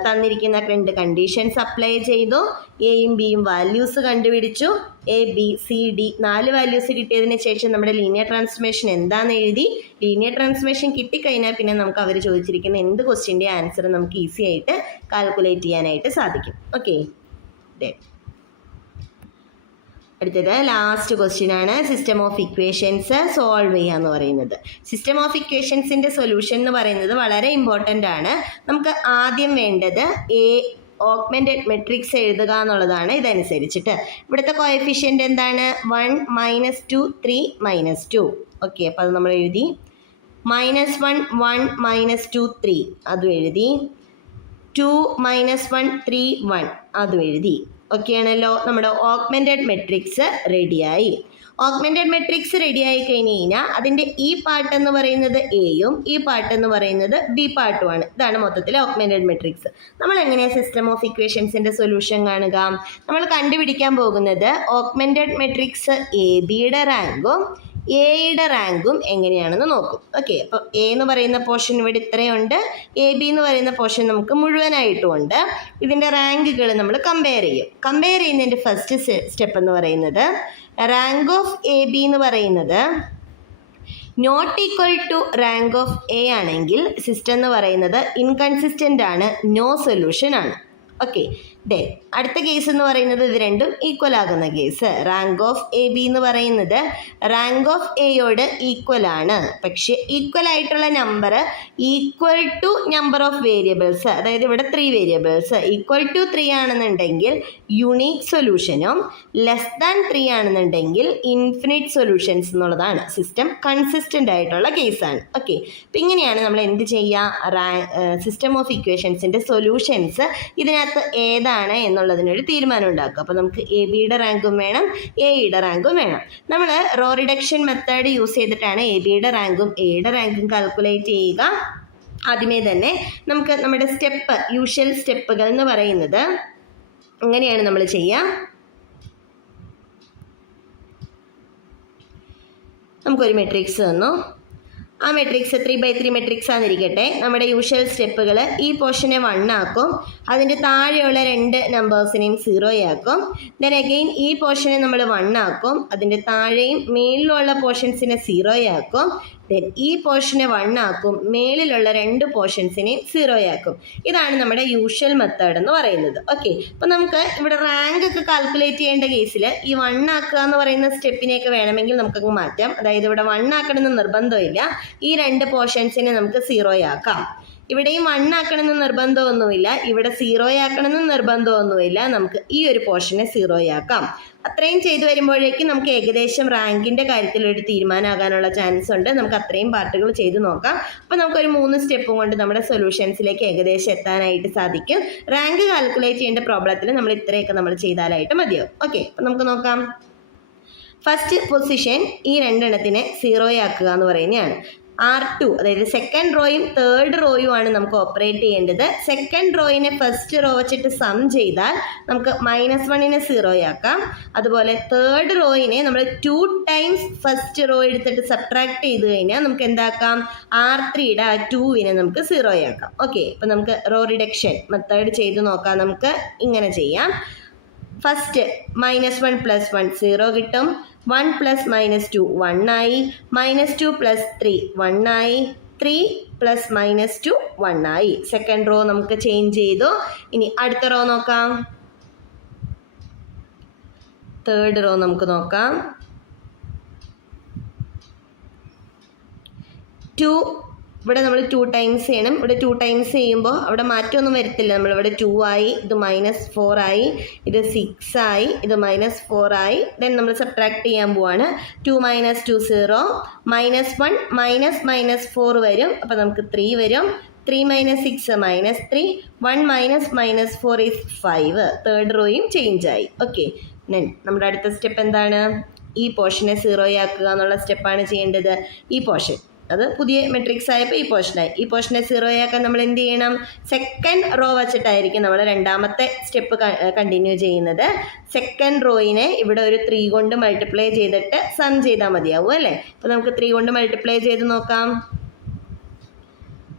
തന്നിരിക്കുന്ന 2 കണ്ടീഷൻസ് അപ്ലൈ ചെയ്തു. എയും ബിയും വാല്യൂസ് കണ്ടുപിടിച്ചു. A B C D 4 values കിട്ടിയതിന് ശേഷം നമ്മുടെ ലീനിയർ ട്രാൻസ്ഫോർമേഷൻ എന്താണെന്ന് എഴുതി. ലീനിയർ ട്രാൻസ്ഫോർമേഷൻ കിട്ടിക്കഴിഞ്ഞാൽ പിന്നെ നമുക്ക് അവർ ചോദിച്ചിരിക്കുന്ന എന്ത് ക്വസ്റ്റ്യൻ്റെ ആൻസർ നമുക്ക് ഈസി ആയിട്ട് കാൽക്കുലേറ്റ് ചെയ്യാനായിട്ട് സാധിക്കും. ഓക്കെ, അടുത്തത് ലാസ്റ്റ് ക്വസ്റ്റ്യൻ ആണ്. സിസ്റ്റം ഓഫ് ഇക്വേഷൻസ് സോൾവ് ചെയ്യുക എന്ന് പറയുന്നത്. സിസ്റ്റം ഓഫ് ഇക്വേഷൻസിൻ്റെ സൊല്യൂഷൻ എന്ന് പറയുന്നത് വളരെ ഇമ്പോർട്ടൻ്റ് ആണ്. നമുക്ക് ആദ്യം വേണ്ടത് ഓഗ്മെൻറ്റഡ് മെട്രിക്സ് എഴുതുക എന്നുള്ളതാണ്. ഇതനുസരിച്ചിട്ട് ഇവിടുത്തെ കോഎഫിഷ്യൻ്റ് എന്താണ്? 1 -2 3 -2. ഓക്കെ, അപ്പോൾ അത് നമ്മൾ എഴുതി. -1 1 -2 3 അതും എഴുതി. 2 -1 3 1 അതും എഴുതി. ഓക്കെ ആണല്ലോ. നമ്മുടെ ഓഗ്മെൻറ്റഡ് മെട്രിക്സ് റെഡിയായി. ഓഗ്മെൻറ്റഡ് മെട്രിക്സ് റെഡിയായി കഴിഞ്ഞ് കഴിഞ്ഞാൽ അതിൻ്റെ ഈ പാർട്ട് എന്ന് പറയുന്നത് എയും ഈ പാർട്ട് എന്ന് പറയുന്നത് ബി പാർട്ടുമാണ്. ഇതാണ് മൊത്തത്തിൽ ഓഗ്മെൻറ്റഡ് മെട്രിക്സ്. നമ്മൾ എങ്ങനെയാണ് സിസ്റ്റം ഓഫ് ഇക്വേഷൻസിൻ്റെ സൊല്യൂഷൻ കാണുക? നമ്മൾ കണ്ടുപിടിക്കാൻ പോകുന്നത് ഓഗ്മെൻറ്റഡ് മെട്രിക്സ് എ ബിയുടെ റാങ്കും എയുടെ റാങ്കും എങ്ങനെയാണെന്ന് നോക്കും. ഓക്കെ, അപ്പോൾ എ എന്ന് പറയുന്ന പോർഷൻ ഇവിടെ ഇത്രയുണ്ട്, എ ബി എന്ന് പറയുന്ന പോർഷൻ നമുക്ക് മുഴുവനായിട്ടുമുണ്ട്. ഇതിൻ്റെ റാങ്കുകൾ നമ്മൾ കമ്പയർ ചെയ്യും. കമ്പയർ ചെയ്യുന്നതിൻ്റെ ഫസ്റ്റ് സ്റ്റെപ്പ് എന്ന് പറയുന്നത് റാങ്ക് ഓഫ് എ ബി എന്ന് പറയുന്നത് not equal to rank of A ആണെങ്കിൽ സിസ്റ്റം എന്ന് പറയുന്നത് ഇൻകൺസിസ്റ്റൻ്റ് ആണ്, നോ സൊല്യൂഷൻ ആണ്. ഓക്കെ, ദെൻ അടുത്ത കേസ് എന്ന് പറയുന്നത് ഇത് രണ്ടും ഈക്വൽ ആകുന്ന case. Rank of A B എന്ന് പറയുന്നത് റാങ്ക് ഓഫ് എയോട് ഈക്വൽ ആണ്, പക്ഷേ ഈക്വൽ ആയിട്ടുള്ള number equal to number of variables, അതായത് ഇവിടെ 3 വേരിയബിൾസ് ഈക്വൽ ടു 3 ആണെന്നുണ്ടെങ്കിൽ യുണീക്ക് സൊല്യൂഷനും ലെസ് ദാൻ 3 ആണെന്നുണ്ടെങ്കിൽ ഇൻഫിനിറ്റ് സൊല്യൂഷൻസ് എന്നുള്ളതാണ്. സിസ്റ്റം കൺസിസ്റ്റൻ്റ് ആയിട്ടുള്ള കേസാണ്. ഓക്കെ, അപ്പം ഇങ്ങനെയാണ് നമ്മൾ എന്ത് ചെയ്യുക, സിസ്റ്റം ഓഫ് ഇക്വേഷൻസിൻ്റെ സൊല്യൂഷൻസ് ഇതിനകത്ത് ഏതാണ് എന്നുള്ളതിനൊരു തീരുമാനം ഉണ്ടാക്കുക. അപ്പോൾ നമുക്ക് എ ബിയുടെ റാങ്കും വേണം, എയുടെ റാങ്കും വേണം. നമ്മൾ റോ റിഡക്ഷൻ മെത്തേഡ് യൂസ് ചെയ്തിട്ടാണ് എ ബിയുടെ റാങ്കും എയുടെ റാങ്കും കാൽക്കുലേറ്റ് ചെയ്യുക. ആദ്യമേ തന്നെ നമുക്ക് നമ്മുടെ യൂഷ്വൽ സ്റ്റെപ്പുകൾ എന്ന് പറയുന്നത് അങ്ങനെയാണ് നമ്മൾ ചെയ്യുക. നമുക്കൊരു മെട്രിക്സ് തന്നു, ആ മെട്രിക്സ് 3x3 മെട്രിക്സ് ആണെന്നിരിക്കട്ടെ. നമ്മുടെ യൂഷ്വൽ സ്റ്റെപ്പുകൾ ഈ പോർഷനെ 1 ആക്കും, അതിൻ്റെ താഴെയുള്ള 2 നമ്പേഴ്സിനെയും 0 ആക്കും. ദെൻ അഗെയിൻ ഈ പോർഷനെ നമ്മൾ 1 ആക്കും, അതിൻ്റെ താഴെയും മേളിലുള്ള പോർഷൻസിനെ 0 ആക്കും. ദെൻ ഈ പോർഷനെ 1 ആക്കും, മേളിലുള്ള 2 പോർഷൻസിനെ 0 ആക്കും. ഇതാണ് നമ്മുടെ യൂഷ്വൽ മെത്തേഡ് എന്ന് പറയുന്നത്. ഓക്കെ, അപ്പോൾ നമുക്ക് ഇവിടെ റാങ്ക് ഒക്കെ കാൽക്കുലേറ്റ് ചെയ്യേണ്ട കേസിൽ ഈ 1 ആക്കുക എന്ന് പറയുന്ന സ്റ്റെപ്പിനെയൊക്കെ വേണമെങ്കിൽ നമുക്കങ്ങ് മാറ്റാം. അതായത് ഇവിടെ 1 ആക്കണമെന്ന് നിർബന്ധമില്ല, ഈ 2 പോർഷൻസിനെ നമുക്ക് 0 ആക്കാം. ഇവിടെയും 1 ആക്കണമെന്ന് നിർബന്ധമൊന്നുമില്ല, ഇവിടെ 0 ആക്കണമെന്ന് നിർബന്ധമൊന്നുമില്ല, നമുക്ക് ഈ ഒരു പോർഷനെ 0 ആക്കാം. അത്രയും ചെയ്തു വരുമ്പോഴേക്കും നമുക്ക് ഏകദേശം റാങ്കിൻ്റെ കാര്യത്തിൽ ഒരു തീരുമാനമാകാനുള്ള ചാൻസ് ഉണ്ട്. നമുക്ക് അത്രയും പാർട്ടുകൾ ചെയ്ത് നോക്കാം. അപ്പോൾ നമുക്കൊരു 3 സ്റ്റെപ്പും കൊണ്ട് നമ്മുടെ സൊല്യൂഷൻസിലേക്ക് ഏകദേശം എത്താനായിട്ട് സാധിക്കും. റാങ്ക് കാൽക്കുലേറ്റ് ചെയ്യേണ്ട പ്രോബ്ലത്തിൽ നമ്മൾ ഇത്രയൊക്കെ നമ്മൾ ചെയ്താലായിട്ട് മതിയാവും. ഓക്കെ, അപ്പോൾ നമുക്ക് നോക്കാം. ഫസ്റ്റ് പൊസിഷൻ ഈ 2 എണ്ണത്തിനെ 0 ആക്കുക എന്ന് പറയുന്നതാണ്. R2 അതായത് സെക്കൻഡ് റോയും തേർഡ് റോയും ആണ് നമുക്ക് ഓപ്പറേറ്റ് ചെയ്യേണ്ടത്. സെക്കൻഡ് റോയിനെ ഫസ്റ്റ് റോ വെച്ചിട്ട് സം ചെയ്താൽ നമുക്ക് -1നെ 0 ആക്കാം. അതുപോലെ തേർഡ് റോയിനെ നമ്മൾ 2 ടൈംസ് ഫസ്റ്റ് റോ എടുത്തിട്ട് സബ്ട്രാക്ട് ചെയ്ത് കഴിഞ്ഞാൽ നമുക്ക് എന്താക്കാം, R3യുടെ ആ 2വിനെ നമുക്ക് 0 ആക്കാം. ഓക്കെ, അപ്പം നമുക്ക് റോ റിഡക്ഷൻ മെത്തേഡ് ചെയ്ത് നോക്കാം. നമുക്ക് ഇങ്ങനെ ചെയ്യാം. ഫസ്റ്റ് -1 + 1 0 കിട്ടും, 1 + -2 1 ആയി, -2 + 3 1 ആയി, 3 + -2 1 ആയി. സെക്കൻഡ് റോ നമുക്ക് ചേഞ്ച് ചെയ്തു. ഇനി അടുത്ത റോ നോക്കാം. തേർഡ് റോ നമുക്ക് നോക്കാം. 2 ഇവിടെ നമ്മൾ 2 ടൈംസ് ചെയ്യണം. ഇവിടെ 2 ടൈംസ് ചെയ്യുമ്പോൾ അവിടെ മാറ്റമൊന്നും വരത്തില്ല. നമ്മളിവിടെ 2 ആയി, ഇത് -4 ആയി, ഇത് 6 ആയി, ഇത് -4 ആയി. ദെൻ നമ്മൾ സബ്ട്രാക്ട് ചെയ്യാൻ പോവാണ്. 2 - 2 0, -1 -4 വരും, അപ്പോൾ നമുക്ക് 3 വരും. 3 - 6 -3, 1 - -4 is 5. തേർഡ് റോയും ചേഞ്ച് ആയി. ഓക്കെ, ദെൻ നമ്മുടെ അടുത്ത സ്റ്റെപ്പ് എന്താണ്, ഈ പോർഷനെ 0 ആക്കുക എന്നുള്ള സ്റ്റെപ്പാണ് ചെയ്യേണ്ടത്. ഈ പോർഷൻ അത് പുതിയ മെട്രിക്സ് ആയപ്പോൾ ഈ പോർഷനായി. ഈ പോർഷനെ 0 ആക്കാൻ നമ്മൾ എന്ത് ചെയ്യണം, സെക്കൻഡ് റോ വെച്ചിട്ടായിരിക്കും നമ്മൾ രണ്ടാമത്തെ സ്റ്റെപ്പ് കണ്ടിന്യൂ ചെയ്യുന്നത്. സെക്കൻഡ് റോയിനെ ഇവിടെ ഒരു 3 കൊണ്ട് മൾട്ടിപ്ലൈ ചെയ്തിട്ട് സം ചെയ്താൽ മതിയാവും അല്ലേ. അപ്പോൾ നമുക്ക് 3 കൊണ്ട് മൾട്ടിപ്ലൈ ചെയ്ത് നോക്കാം.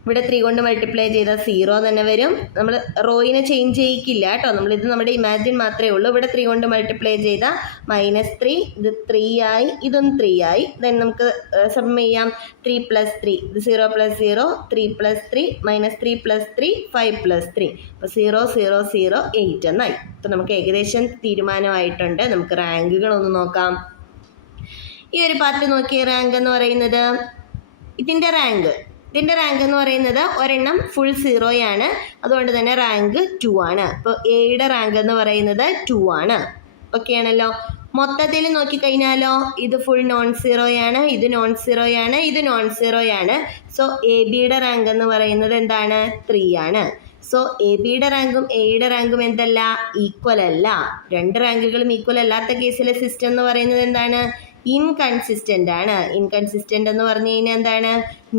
ഇവിടെ 3 കൊണ്ട് മൾട്ടിപ്ലൈ ചെയ്താൽ 0 തന്നെ വരും. നമ്മൾ റോയിനെ ചേഞ്ച് ചെയ്യിക്കില്ല കേട്ടോ, നമ്മളിത് നമ്മുടെ ഇമാജിൻ മാത്രമേ ഉള്ളൂ. ഇവിടെ 3 കൊണ്ട് മൾട്ടിപ്ലൈ ചെയ്താൽ -3, ഇത് 3 ആയി, ഇതും 3 ആയി. ദെൻ നമുക്ക് സം ചെയ്യാം. 3 + 3, ഇത് 0 + 0, 3 + 3, -3 + 3, 5 + 3. അപ്പോൾ 0 0 0 8 എന്നായി. അപ്പോൾ നമുക്ക് ഏകദേശം തീരുമാനമായിട്ടുണ്ട്. നമുക്ക് റാങ്കുകളൊന്ന് നോക്കാം. ഈ ഒരു പാർട്ട് നോക്കിയ റാങ്ക് എന്ന് പറയുന്നത് ഇതിൻ്റെ റാങ്ക് എന്ന് പറയുന്നത് ഒരെണ്ണം ഫുൾ 0 ആണ്, അതുകൊണ്ട് തന്നെ റാങ്ക് 2 ആണ്. അപ്പോൾ എയുടെ റാങ്ക് എന്ന് പറയുന്നത് 2 ആണ്. ഓക്കെ ആണല്ലോ. മൊത്തത്തിൽ നോക്കിക്കഴിഞ്ഞാലോ ഇത് ഫുൾ non-zero ആണ്, ഇത് non-zero ആണ്, ഇത് non-zero ആണ്. സോ എ ബിയുടെ റാങ്ക് എന്ന് പറയുന്നത് എന്താണ്, 3 ആണ്. സോ എ ബിയുടെ റാങ്കും എയുടെ റാങ്കും എന്തല്ല, ഈക്വൽ അല്ല. 2 റാങ്കുകളും ഈക്വൽ അല്ലാത്ത കേസിലെ സിസ്റ്റം എന്ന് പറയുന്നത് എന്താണ്, ഇൻകൺസിസ്റ്റൻ്റ് ആണ്. ഇൻകൺസിസ്റ്റൻ്റ് എന്ന് പറഞ്ഞു കഴിഞ്ഞാൽ എന്താണ്,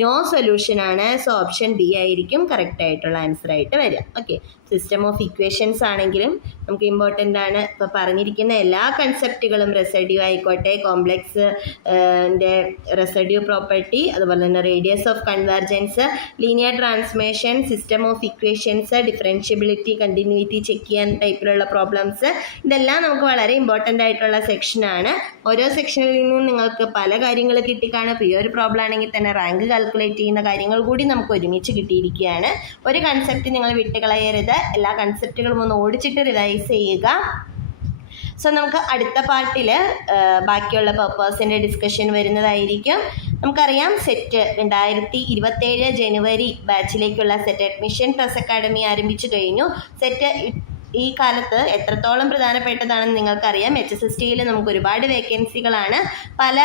നോ സൊല്യൂഷൻ ആണ്. സോ ഓപ്ഷൻ ബി ആയിരിക്കും കറക്റ്റ് ആയിട്ടുള്ള ആൻസർ ആയിട്ട് വരിക. ഓക്കെ, സിസ്റ്റം ഓഫ് ഇക്വേഷൻസ് ആണെങ്കിലും നമുക്ക് ഇമ്പോർട്ടൻ്റ് ആണ്. ഇപ്പോൾ പറഞ്ഞിരിക്കുന്ന എല്ലാ കൺസെപ്റ്റുകളും റെസിഡ്യൂ ആയിക്കോട്ടെ, കോംപ്ലക്സ് റെസിഡ്യൂ പ്രോപ്പർട്ടി, അതുപോലെ തന്നെ radius of convergence, linear transformation, system of equations, differentiability, continuity check ചെയ്യാൻ ടൈപ്പിലുള്ള പ്രോബ്ലംസ്, ഇതെല്ലാം നമുക്ക് വളരെ ഇമ്പോർട്ടൻ്റ് ആയിട്ടുള്ള സെക്ഷനാണ്. ഓരോ സെക്ഷനിൽ നിന്നും നിങ്ങൾക്ക് പല കാര്യങ്ങൾ കിട്ടിക്കാണും. ഇപ്പോൾ ഈ ഒരു പ്രോബ്ലം ആണെങ്കിൽ തന്നെ റാങ്ക് കാൽക്കുലേറ്റ് ചെയ്യുന്ന കാര്യങ്ങൾ കൂടി നമുക്ക് ഒരുമിച്ച് കിട്ടിയിരിക്കുകയാണ്. ഒരു കൺസെപ്റ്റ് നിങ്ങൾ വിട്ടുകളയരുത്, എല്ലാ കൺസെപ്റ്റുകളും ഒന്ന് ഓടിച്ചിട്ട് റിവൈസ് ചെയ്യുക. സോ നമുക്ക് അടുത്ത പാർട്ടിൽ ബാക്കിയുള്ള പേപ്പേഴ്സിൻ്റെ ഡിസ്കഷൻ വരുന്നതായിരിക്കും. നമുക്കറിയാം സെറ്റ് 2027 ജനുവരി ബാച്ചിലേക്കുള്ള സെറ്റ് അഡ്മിഷൻ ട്രസ് അക്കാഡമി ആരംഭിച്ചു കഴിഞ്ഞു. സെറ്റ് ഈ കാലത്ത് എത്രത്തോളം പ്രധാനപ്പെട്ടതാണെന്ന് നിങ്ങൾക്കറിയാം. HSSTയിൽ നമുക്ക് ഒരുപാട് വേക്കൻസികളാണ്. പല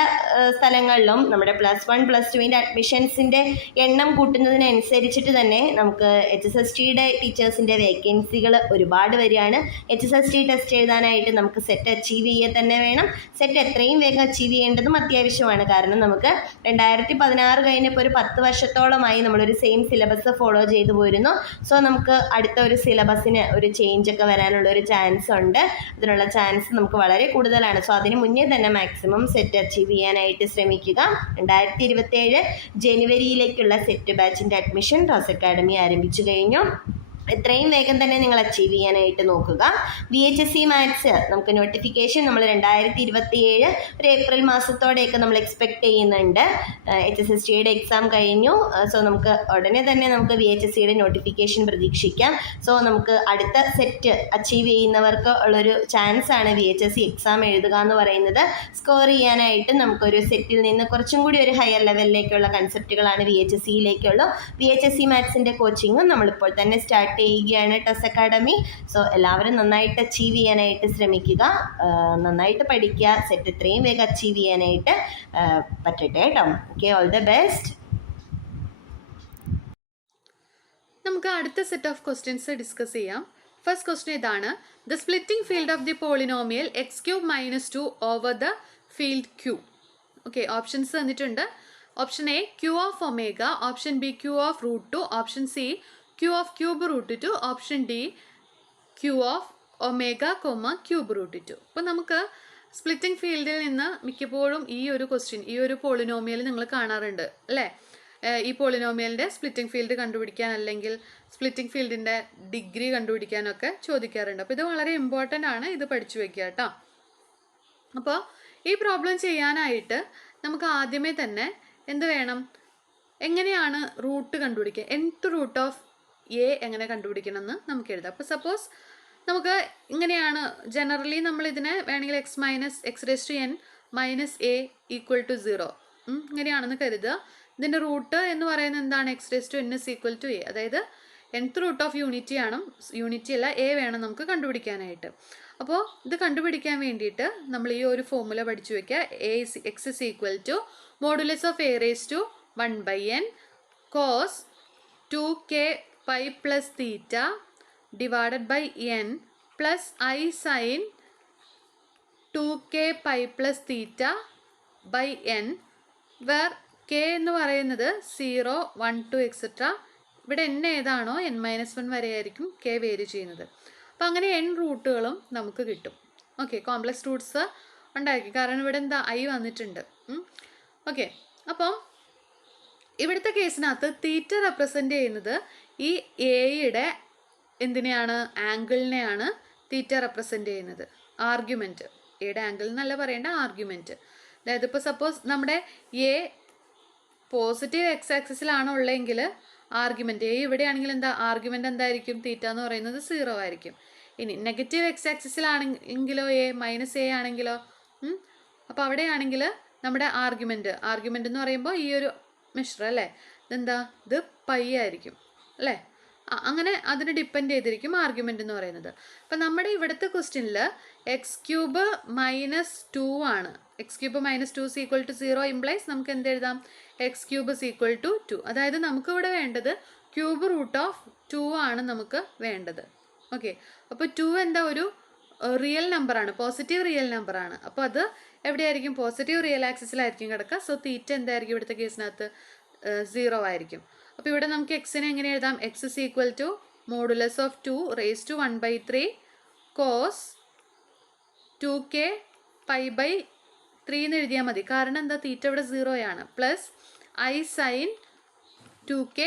സ്ഥലങ്ങളിലും നമ്മുടെ +1 +2 അഡ്മിഷൻസിൻ്റെ എണ്ണം കൂട്ടുന്നതിനനുസരിച്ചിട്ട് തന്നെ നമുക്ക് HSSTയുടെ ടീച്ചേഴ്സിൻ്റെ വേക്കൻസികൾ ഒരുപാട് വരികയാണ്. HSST ടെസ്റ്റ് എഴുതാനായിട്ട് നമുക്ക് സെറ്റ് അച്ചീവ് ചെയ്യുക തന്നെ വേണം. സെറ്റ് എത്രയും വേഗം അച്ചീവ് ചെയ്യേണ്ടതും അത്യാവശ്യമാണ്. കാരണം നമുക്ക് 2016 കഴിഞ്ഞപ്പോൾ ഒരു 10 വർഷത്തോളമായി നമ്മളൊരു സെയിം സിലബസ് ഫോളോ ചെയ്തു പോരുന്നു. സോ നമുക്ക് അടുത്ത ഒരു സിലബസിന് ഒരു ചേഞ്ച് ഒക്കെ വരാനുള്ള ഒരു ചാൻസ് ഉണ്ട്. അതിനുള്ള ചാൻസ് നമുക്ക് വളരെ കൂടുതലാണ്. സോ അതിന് മുന്നേ തന്നെ മാക്സിമം സെറ്റ് അച്ചീവ് ചെയ്യാനായിട്ട് ശ്രമിക്കുക. 2027 ജനുവരിയിലേക്കുള്ള സെറ്റ് ബാച്ചിൻ്റെ അഡ്മിഷൻ ട്രസ് അക്കാഡമി ആരംഭിച്ചു കഴിഞ്ഞു. എത്രയും വേഗം തന്നെ നിങ്ങൾ അച്ചീവ് ചെയ്യാനായിട്ട് നോക്കുക. VHSC മാത്സ് നമുക്ക് നോട്ടിഫിക്കേഷൻ നമ്മൾ 2027 ഒരു ഏപ്രിൽ മാസത്തോടെയൊക്കെ നമ്മൾ എക്സ്പെക്ട് ചെയ്യുന്നുണ്ട്. HSSTയുടെ എക്സാം കഴിഞ്ഞു. സോ നമുക്ക് ഉടനെ തന്നെ നമുക്ക് VHSCയുടെ നോട്ടിഫിക്കേഷൻ പ്രതീക്ഷിക്കാം. സോ നമുക്ക് അടുത്ത സെറ്റ് അച്ചീവ് ചെയ്യുന്നവർക്ക് ഉള്ളൊരു ചാൻസ് ആണ് VHSC എക്സാം എഴുതുക എന്ന് പറയുന്നത്. സ്കോർ ചെയ്യാനായിട്ട് നമുക്കൊരു സെറ്റിൽ നിന്ന് കുറച്ചും കൂടി ഒരു ഹയർ ലെവലിലേക്കുള്ള കൺസെപ്റ്റുകളാണ് VHSCയിലേക്കുള്ളൂ. VHSC മാത്സിൻ്റെ കോച്ചിങ്ങും നമ്മളിപ്പോൾ തന്നെ സ്റ്റാർട്ട് ചെയ്യുകയാണ് ട്രസ് അക്കാഡമി. സോ എല്ലാവരും നന്നായിട്ട് അച്ചീവ് ചെയ്യാനായിട്ട് ശ്രമിക്കുക, നന്നായിട്ട് പഠിക്കുക. സെറ്റ് എത്രയും വേഗം അച്ചീവ് ചെയ്യാനായിട്ട് പറ്റട്ടെ കേട്ടോ. Okay, all the best. നമുക്ക് അടുത്ത സെറ്റ് ഓഫ് ക്വസ്റ്റ്യൻസ് ഡിസ്കസ് ചെയ്യാം. ഫസ്റ്റ് ക്വസ്റ്റ്യൻ ഇതാണ്: the splitting field of the polynomial x³ - 2 over the field Q. Okay, options തന്നിട്ടുണ്ട്. Option A Q of omega, option B Q of √2, option C Q of cube √2, option D Q of omega cube √2. അപ്പോൾ നമുക്ക് splitting ഫീൽഡിൽ നിന്ന് മിക്കപ്പോഴും ഈ ഒരു question, ഈ ഒരു പോളിനോമിയൽ നിങ്ങൾ കാണാറുണ്ട് അല്ലേ? ഈ പോളിനോമിയലിൻ്റെ സ്പ്ലിറ്റിംഗ് ഫീൽഡ് കണ്ടുപിടിക്കാൻ അല്ലെങ്കിൽ സ്പ്ലിറ്റിംഗ് ഫീൽഡിൻ്റെ ഡിഗ്രി കണ്ടുപിടിക്കാനൊക്കെ ചോദിക്കാറുണ്ട്. അപ്പോൾ ഇത് വളരെ ഇമ്പോർട്ടൻ്റ് ആണ്, ഇത് പഠിച്ചു വെക്കുക കേട്ടോ. അപ്പോൾ ഈ പ്രോബ്ലം ചെയ്യാനായിട്ട് നമുക്ക് ആദ്യമേ തന്നെ എന്ത് വേണം? എങ്ങനെയാണ് റൂട്ട് കണ്ടുപിടിക്കുക? nth റൂട്ട് ഓഫ് എ എങ്ങനെ കണ്ടുപിടിക്കണം എന്ന് നമുക്ക് എഴുതാം. അപ്പോൾ സപ്പോസ് നമുക്ക് ഇങ്ങനെയാണ് ജനറലി നമ്മൾ ഇതിനെ വേണമെങ്കിൽ x - x⁻n - a = 0 ഇങ്ങനെയാണെന്ന് കരുതുക. ഇതിൻ്റെ റൂട്ട് എന്ന് പറയുന്നത് എന്താണ്? x⁻n = a. അതായത് nth റൂട്ട് ഓഫ് യൂണിറ്റി അല്ല a വേണം നമുക്ക് കണ്ടുപിടിക്കാനായിട്ട്. അപ്പോൾ ഇത് കണ്ടുപിടിക്കാൻ വേണ്ടിയിട്ട് നമ്മൾ ഈ ഒരു ഫോർമുല പഠിച്ചു വയ്ക്കുക. x = modulus of a⁻1/n cos 2k pi plus theta divided by n plus I sin 2k pi plus theta by n, where k എന്ന് പറയുന്നത് 0, 1, 2 etc. ഇവിടെ n ഏതാണോ n-1 വരെ ആയിരിക്കും k വേരി ചെയ്യുന്നത്. അപ്പോൾ അങ്ങനെ n റൂട്ടുകളും നമുക്ക് കിട്ടും. ഓക്കെ, കോംപ്ലക്സ് റൂട്ട്സ് ഉണ്ടായിരിക്കും, കാരണം ഇവിടെ എന്താ i വന്നിട്ടുണ്ട്. ഓക്കെ, അപ്പോൾ ഇവിടുത്തെ കേസിനകത്ത് തീറ്റ റെപ്രസെൻ്റ് ചെയ്യുന്നത് ഈ എയുടെ എന്തിനെയാണ്? ആംഗിളിനെയാണ് തീറ്റ റെപ്രസെൻ്റ് ചെയ്യുന്നത്. ആർഗ്യുമെൻറ്റ്, എയുടെ ആംഗിൾ എന്നല്ല പറയേണ്ട, ആർഗ്യുമെൻറ്റ്. അതായത് ഇപ്പോൾ സപ്പോസ് നമ്മുടെ എ പോസിറ്റീവ് x ആക്സിസിലാണ് ഉള്ളതെങ്കിൽ ആർഗ്യുമെൻറ്റ് എ ഇവിടെയാണെങ്കിൽ എന്താ ആർഗ്യുമെൻറ്റ് എന്തായിരിക്കും? തീറ്റ എന്ന് പറയുന്നത് 0 ആയിരിക്കും. ഇനി നെഗറ്റീവ് x ആക്സിസിലാണെങ്കിലോ a - a ആണെങ്കിലോ അപ്പോൾ അവിടെയാണെങ്കിൽ നമ്മുടെ ആർഗ്യുമെൻറ്റ് എന്ന് പറയുമ്പോൾ ഈ ഒരു മെഷർ അല്ലേ, ഇതെന്താ? ഇത് പൈ ആയിരിക്കും അല്ലേ? അങ്ങനെ അതിന് ഡിപ്പെൻഡ് ചെയ്തിരിക്കും ആർഗ്യുമെൻ്റ് എന്ന് പറയുന്നത്. അപ്പം നമ്മുടെ ഇവിടുത്തെ ക്വസ്റ്റ്യനിൽ x³ - 2 ആണ്. x³ - 2 = 0 ഇംപ്ലൈസ് നമുക്ക് എന്ത് എഴുതാം? x³ = 2. അതായത് നമുക്ക് ഇവിടെ വേണ്ടത് ക്യൂബ് റൂട്ട് ഓഫ് 2 ആണ് നമുക്ക് വേണ്ടത്. ഓക്കെ, അപ്പോൾ 2 എന്താ? ഒരു റിയൽ നമ്പറാണ്, പോസിറ്റീവ് റിയൽ നമ്പറാണ്. അപ്പോൾ അത് എവിടെയായിരിക്കും? പോസിറ്റീവ് റിയൽ ആക്സിസിലായിരിക്കും കിടക്കുക. സോ തീറ്റ എന്തായിരിക്കും ഇവിടുത്തെ കേസിനകത്ത്? 0 ആയിരിക്കും. അപ്പോൾ ഇവിടെ നമുക്ക് എക്സിനെ എങ്ങനെ എഴുതാം? X is equal to modulus of 2 raise to 1/3 cos 2k π/3 എന്ന് എഴുതിയാൽ മതി. കാരണം എന്താ? തീറ്റ ഇവിടെ 0 ആണ്. Plus I sin 2k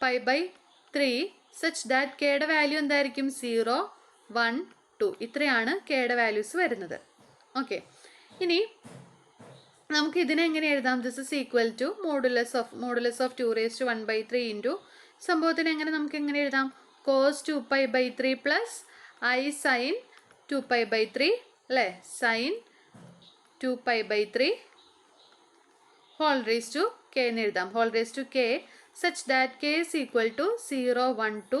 π/3 such that കെയുടെ വാല്യൂ എന്തായിരിക്കും? 0, 1, 2 ഇത്രയാണ് കെയുടെ വാല്യൂസ് വരുന്നത്. ഓക്കെ, ഇനി നമുക്ക് ഇതിനെ എങ്ങനെ എഴുതാം? This is equal to modulus of 2 raise to 1/3 into സംഭവത്തിന് എങ്ങനെ നമുക്ക് എങ്ങനെ എഴുതാം? കോസ് 2π/3 പ്ലസ് I sin 2π/3 അല്ലേ? Sine 2π/3 whole raise to K എന്ന് എഴുതാം. Whole raise to K such that K is equal to 0, 1, 2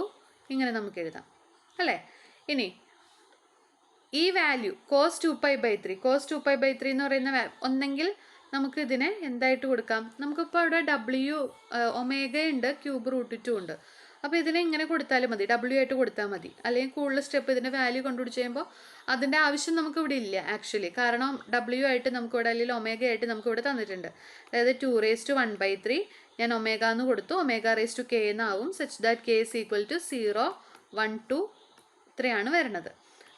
ഇങ്ങനെ നമുക്ക് എഴുതാം അല്ലേ? ഇനി ഈ വാല്യൂ കോസ് 2π/3 എന്ന് പറയുന്ന ഒന്നെങ്കിൽ നമുക്ക് ഇതിനെ എന്തായിട്ട് കൊടുക്കാം? നമുക്കിപ്പോൾ ഇവിടെ ഒമേഗ ഉണ്ട്, ക്യൂബ് √2 ഉണ്ട്. അപ്പോൾ ഇതിനെ ഇങ്ങനെ കൊടുത്താലും മതി, W ആയിട്ട് കൊടുത്താൽ മതി. അല്ലെങ്കിൽ കൂടുതൽ സ്റ്റെപ്പ് ഇതിൻ്റെ വാല്യൂ കണ്ടുപിടിച്ച് കഴിയുമ്പോൾ അതിൻ്റെ ആവശ്യം നമുക്ക് ഇവിടെ ഇല്ല ആക്ച്വലി. കാരണം W ആയിട്ട് നമുക്കിവിടെ അല്ലെങ്കിൽ ഒമേഗ ആയിട്ട് നമുക്കിവിടെ തന്നിട്ടുണ്ട്. അതായത് 2 റേസ് ടു 1/3 ഞാൻ ഒമേഗ എന്ന് കൊടുത്തു, ഒമേഗ റേസ് ടു കെ എന്നാവും. Such that K is equal to 0, 1, 2 ഇത്രയാണ് വരുന്നത്.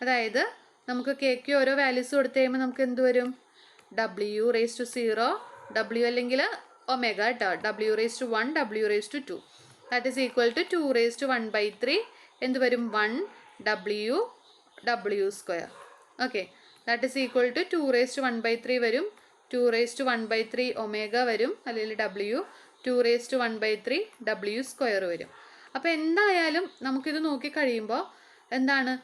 അതായത് നമുക്ക് കെക്ക് ഓരോ വാല്യൂസ് കൊടുത്തു കഴിയുമ്പോൾ നമുക്ക് എന്ത് വരും? W റേസ് ടു 0, W അല്ലെങ്കിൽ ഒമേഗ കേട്ടോ, W raise to 1, W raise to 2 that is equal to 2 raise to 1/3 എന്ത് വരും? 1 W square. Okay, that is equal to 2 raise to 1/3 വരും, 2 റേസ് ടു 1/3 ഒമേഗ വരും അല്ലെങ്കിൽ W, 2 raise to 1/3 W square വരും. അപ്പോൾ എന്തായാലും നമുക്കിത് നോക്കി കഴിയുമ്പോൾ എന്താണ്?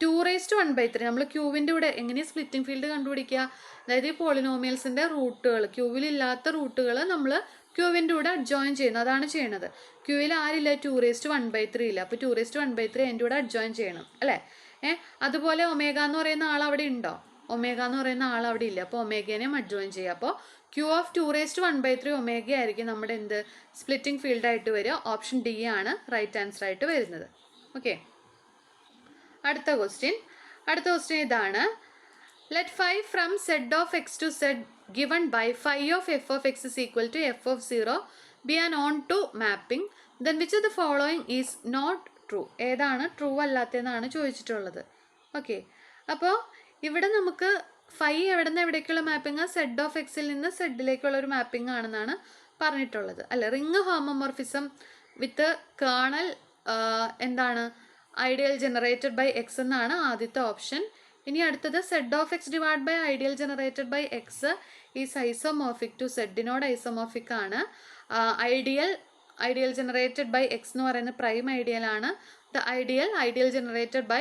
2 റേസ് ടു 1/3 നമ്മൾ ക്യൂവിൻ്റെ കൂടെ എങ്ങനെയാണ് സ്പ്ലിറ്റിംഗ് ഫീൽഡ് കണ്ടുപിടിക്കുക? അതായത് ഈ പോളിനോമിയൽസിൻ്റെ റൂട്ടുകൾ, ക്യൂവിലില്ലാത്ത റൂട്ടുകൾ നമ്മൾ ക്യൂവിൻ്റെ കൂടെ അഡ്ജോയിൻ ചെയ്യുന്നു. അതാണ് ചെയ്യണത്. ക്യൂവിൽ ആരില്ല? 2 റേസ് ടു 1/3 ഇല്ല. അപ്പോൾ 2 റേസ് ടു 1/3 അതിൻ്റെ കൂടെ അഡ്ജോയിൻ ചെയ്യണം അല്ലേ? അതുപോലെ ഒമേഗ എന്ന് പറയുന്ന ആൾ അവിടെ ഉണ്ടോ? ഒമേഗ എന്ന് പറയുന്ന ആൾ അവിടെ ഇല്ല. അപ്പോൾ ഒമേഗേനെയും അഡ്ജോയിൻ ചെയ്യുക. അപ്പോൾ Q of 2 raise to 1/3 omega ആയിരിക്കും നമ്മുടെ എന്ത് സ്പ്ലിറ്റിംഗ് ഫീൽഡായിട്ട് വരിക. ഓപ്ഷൻ ഡി ആണ് റൈറ്റ് ആൻസർ ആയിട്ട് വരുന്നത്. ഓക്കെ, അടുത്ത ക്വസ്റ്റ്യൻ ഇതാണ്. Let phi from Z of X to Z given by phi of f of x is equal to f of 0 be an on-to mapping, then which of the following is not true? ഏതാണ് true അല്ലാത്തതെന്നാണ് ചോദിച്ചിട്ടുള്ളത്. Okay, അപ്പോൾ ഇവിടെ നമുക്ക് phi എവിടെ നിന്ന് എവിടേക്കുള്ള mapping? Z of എക്സിൽ നിന്ന് സെഡിലേക്കുള്ള ഒരു മാപ്പിംഗ് ആണെന്നാണ് പറഞ്ഞിട്ടുള്ളത് അല്ലേ? റിംഗ് ഹോമോമോർഫിസം വിത്ത് കേർണൽ എന്താണ്? ഐഡിയൽ ജനറേറ്റഡ് ബൈ എക്സ് എന്നാണ് ആദ്യത്തെ ഓപ്ഷൻ. ഇനി അടുത്തത് Z of X divide by ideal generated by X is isomorphic to സെഡിനോട് ഐസോമോർഫിക് ആണ്. ഐഡിയൽ ജനറേറ്റഡ് ബൈ എക്സ് എന്ന് പറയുന്നത് പ്രൈം ഐഡിയൽ ആണ്. The ideal generated by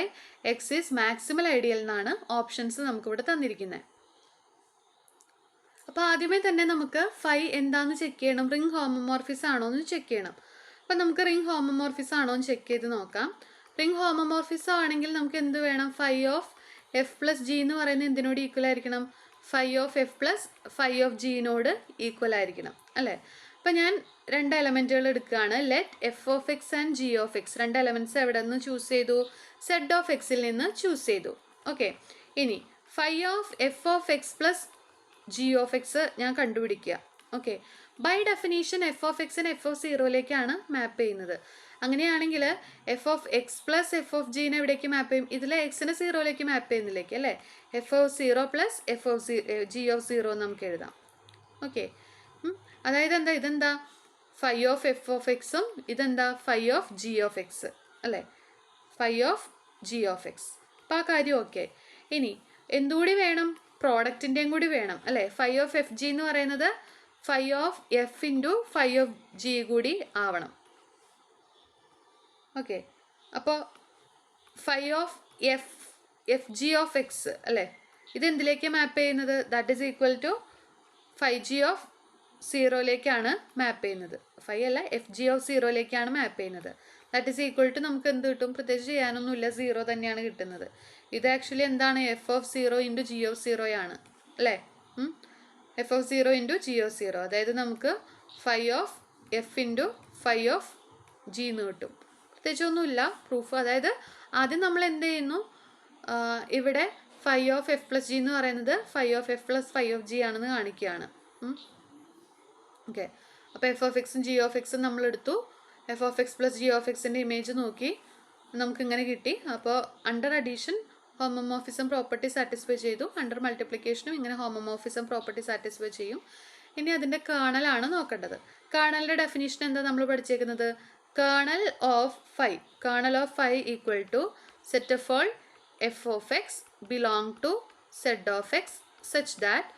X is maximal ideal എന്നാണ് ഓപ്ഷൻസ് നമുക്കിവിടെ തന്നിരിക്കുന്നത്. അപ്പോൾ ആദ്യമേ തന്നെ നമുക്ക് ഫൈ എന്താണെന്ന് ചെക്ക് ചെയ്യണം. റിംഗ് ഹോമോമോർഫിസ് ആണോ എന്ന് ചെക്ക് ചെയ്യണം. അപ്പം നമുക്ക് റിംഗ് ഹോമോമോർഫിസ് ആണോ എന്ന് ചെക്ക് ചെയ്ത് നോക്കാം. റിംഗ് ഹോമോമോർഫിസ് ആണെങ്കിൽ നമുക്ക് എന്ത് വേണം? Phi of F plus G എന്ന് പറയുന്നത് എന്തിനോട് ഈക്വൽ ആയിരിക്കണം? Phi of F plus phi of ജിനോട് ഈക്വൽ ആയിരിക്കണം അല്ലേ? അപ്പം ഞാൻ 2 എലമെൻറ്റുകൾ എടുക്കുകയാണ്. Let F of X and G of X. 2 elements എവിടെ നിന്ന് ചൂസ് ചെയ്തു? സെഡ് ഓഫ് എക്സിൽ നിന്ന് ചൂസ് ചെയ്തു. ഓക്കെ, ഇനി phi of F of X plus G of X ഞാൻ കണ്ടുപിടിക്കുക. Okay, by definition F of എക്സിന് എഫ് ഓഫ് 0യിലേക്കാണ് മാപ്പ് ചെയ്യുന്നത്. അങ്ങനെയാണെങ്കിൽ F of X plus F of ജീനെ എവിടേക്ക് മാപ്പ് ചെയ്യും? ഇതിൽ എക്സിന് 0യിലേക്ക് മാപ്പ് ചെയ്യുന്നില്ലേക്ക് അല്ലേ? F of 0 plus F of G of 0 നമുക്ക് എഴുതാം. ഓക്കെ, അതായത് എന്താ? ഇതെന്താ? ഫൈ ഓഫ് എഫ് ഓഫ് എക്സും ഇതെന്താ? Phi of G of X അല്ലേ? Phi of G of X. അപ്പോൾ ആ കാര്യം ഓക്കെ. ഇനി എന്തുകൂടി വേണം? പ്രോഡക്റ്റിൻ്റെയും കൂടി വേണം അല്ലേ? ഫൈ ഓഫ് എഫ് ജി എന്ന് പറയുന്നത് phi of F into phi of G കൂടി ആവണം. ഓക്കെ, അപ്പോൾ phi of F G of X അല്ലേ? ഇതെന്തിലേക്ക് മാപ്പ് ചെയ്യുന്നത്? That is equal to phi G of 0യിലേക്കാണ് മാപ്പ് ചെയ്യുന്നത്. ഫൈ അല്ല, എഫ് ജി ഓഫ് 0യിലേക്കാണ് മാപ്പ് ചെയ്യുന്നത്. ദാറ്റ് ഈസ് ഈക്വൽ ടു നമുക്ക് എന്ത് കിട്ടും? പ്രത്യേകിച്ച് ചെയ്യാനൊന്നുമില്ല, 0 തന്നെയാണ് കിട്ടുന്നത്. ഇത് ആക്ച്വലി എന്താണ്? F of 0 into G of 0 ആണ് അല്ലേ? F of 0 into G of 0, അതായത് നമുക്ക് phi of F into phi of G എന്ന് കിട്ടും. പ്രത്യേകിച്ചൊന്നുമില്ല പ്രൂഫ്. അതായത് ആദ്യം നമ്മൾ എന്ത് ചെയ്യുന്നു? ഇവിടെ phi of F plus G എന്ന് പറയുന്നത് phi of F plus phi of G ആണെന്ന് കാണിക്കുകയാണ്. ഓക്കെ, അപ്പോൾ എഫ് ഓഫ് എക്സും ജി ഓഫ് എക്സും നമ്മൾ എടുത്തു. F of X plus G of എക്സിൻ്റെ ഇമേജ് നോക്കി നമുക്കിങ്ങനെ കിട്ടി. അപ്പോൾ under addition homomorphism property satisfy ചെയ്തു. അണ്ടർ മൾട്ടിപ്ലിക്കേഷനും ഇങ്ങനെ ഹോമോമോർഫിസം പ്രോപ്പർട്ടി സാറ്റിസ്ഫൈ ചെയ്യും. ഇനി അതിൻ്റെ കേർണലാണ് നോക്കേണ്ടത്. കേർണലിൻ്റെ ഡെഫിനിഷൻ എന്താ നമ്മൾ പഠിച്ചേക്കുന്നത്? Kernel of phi equal to set of all F of X belong to Z of X such that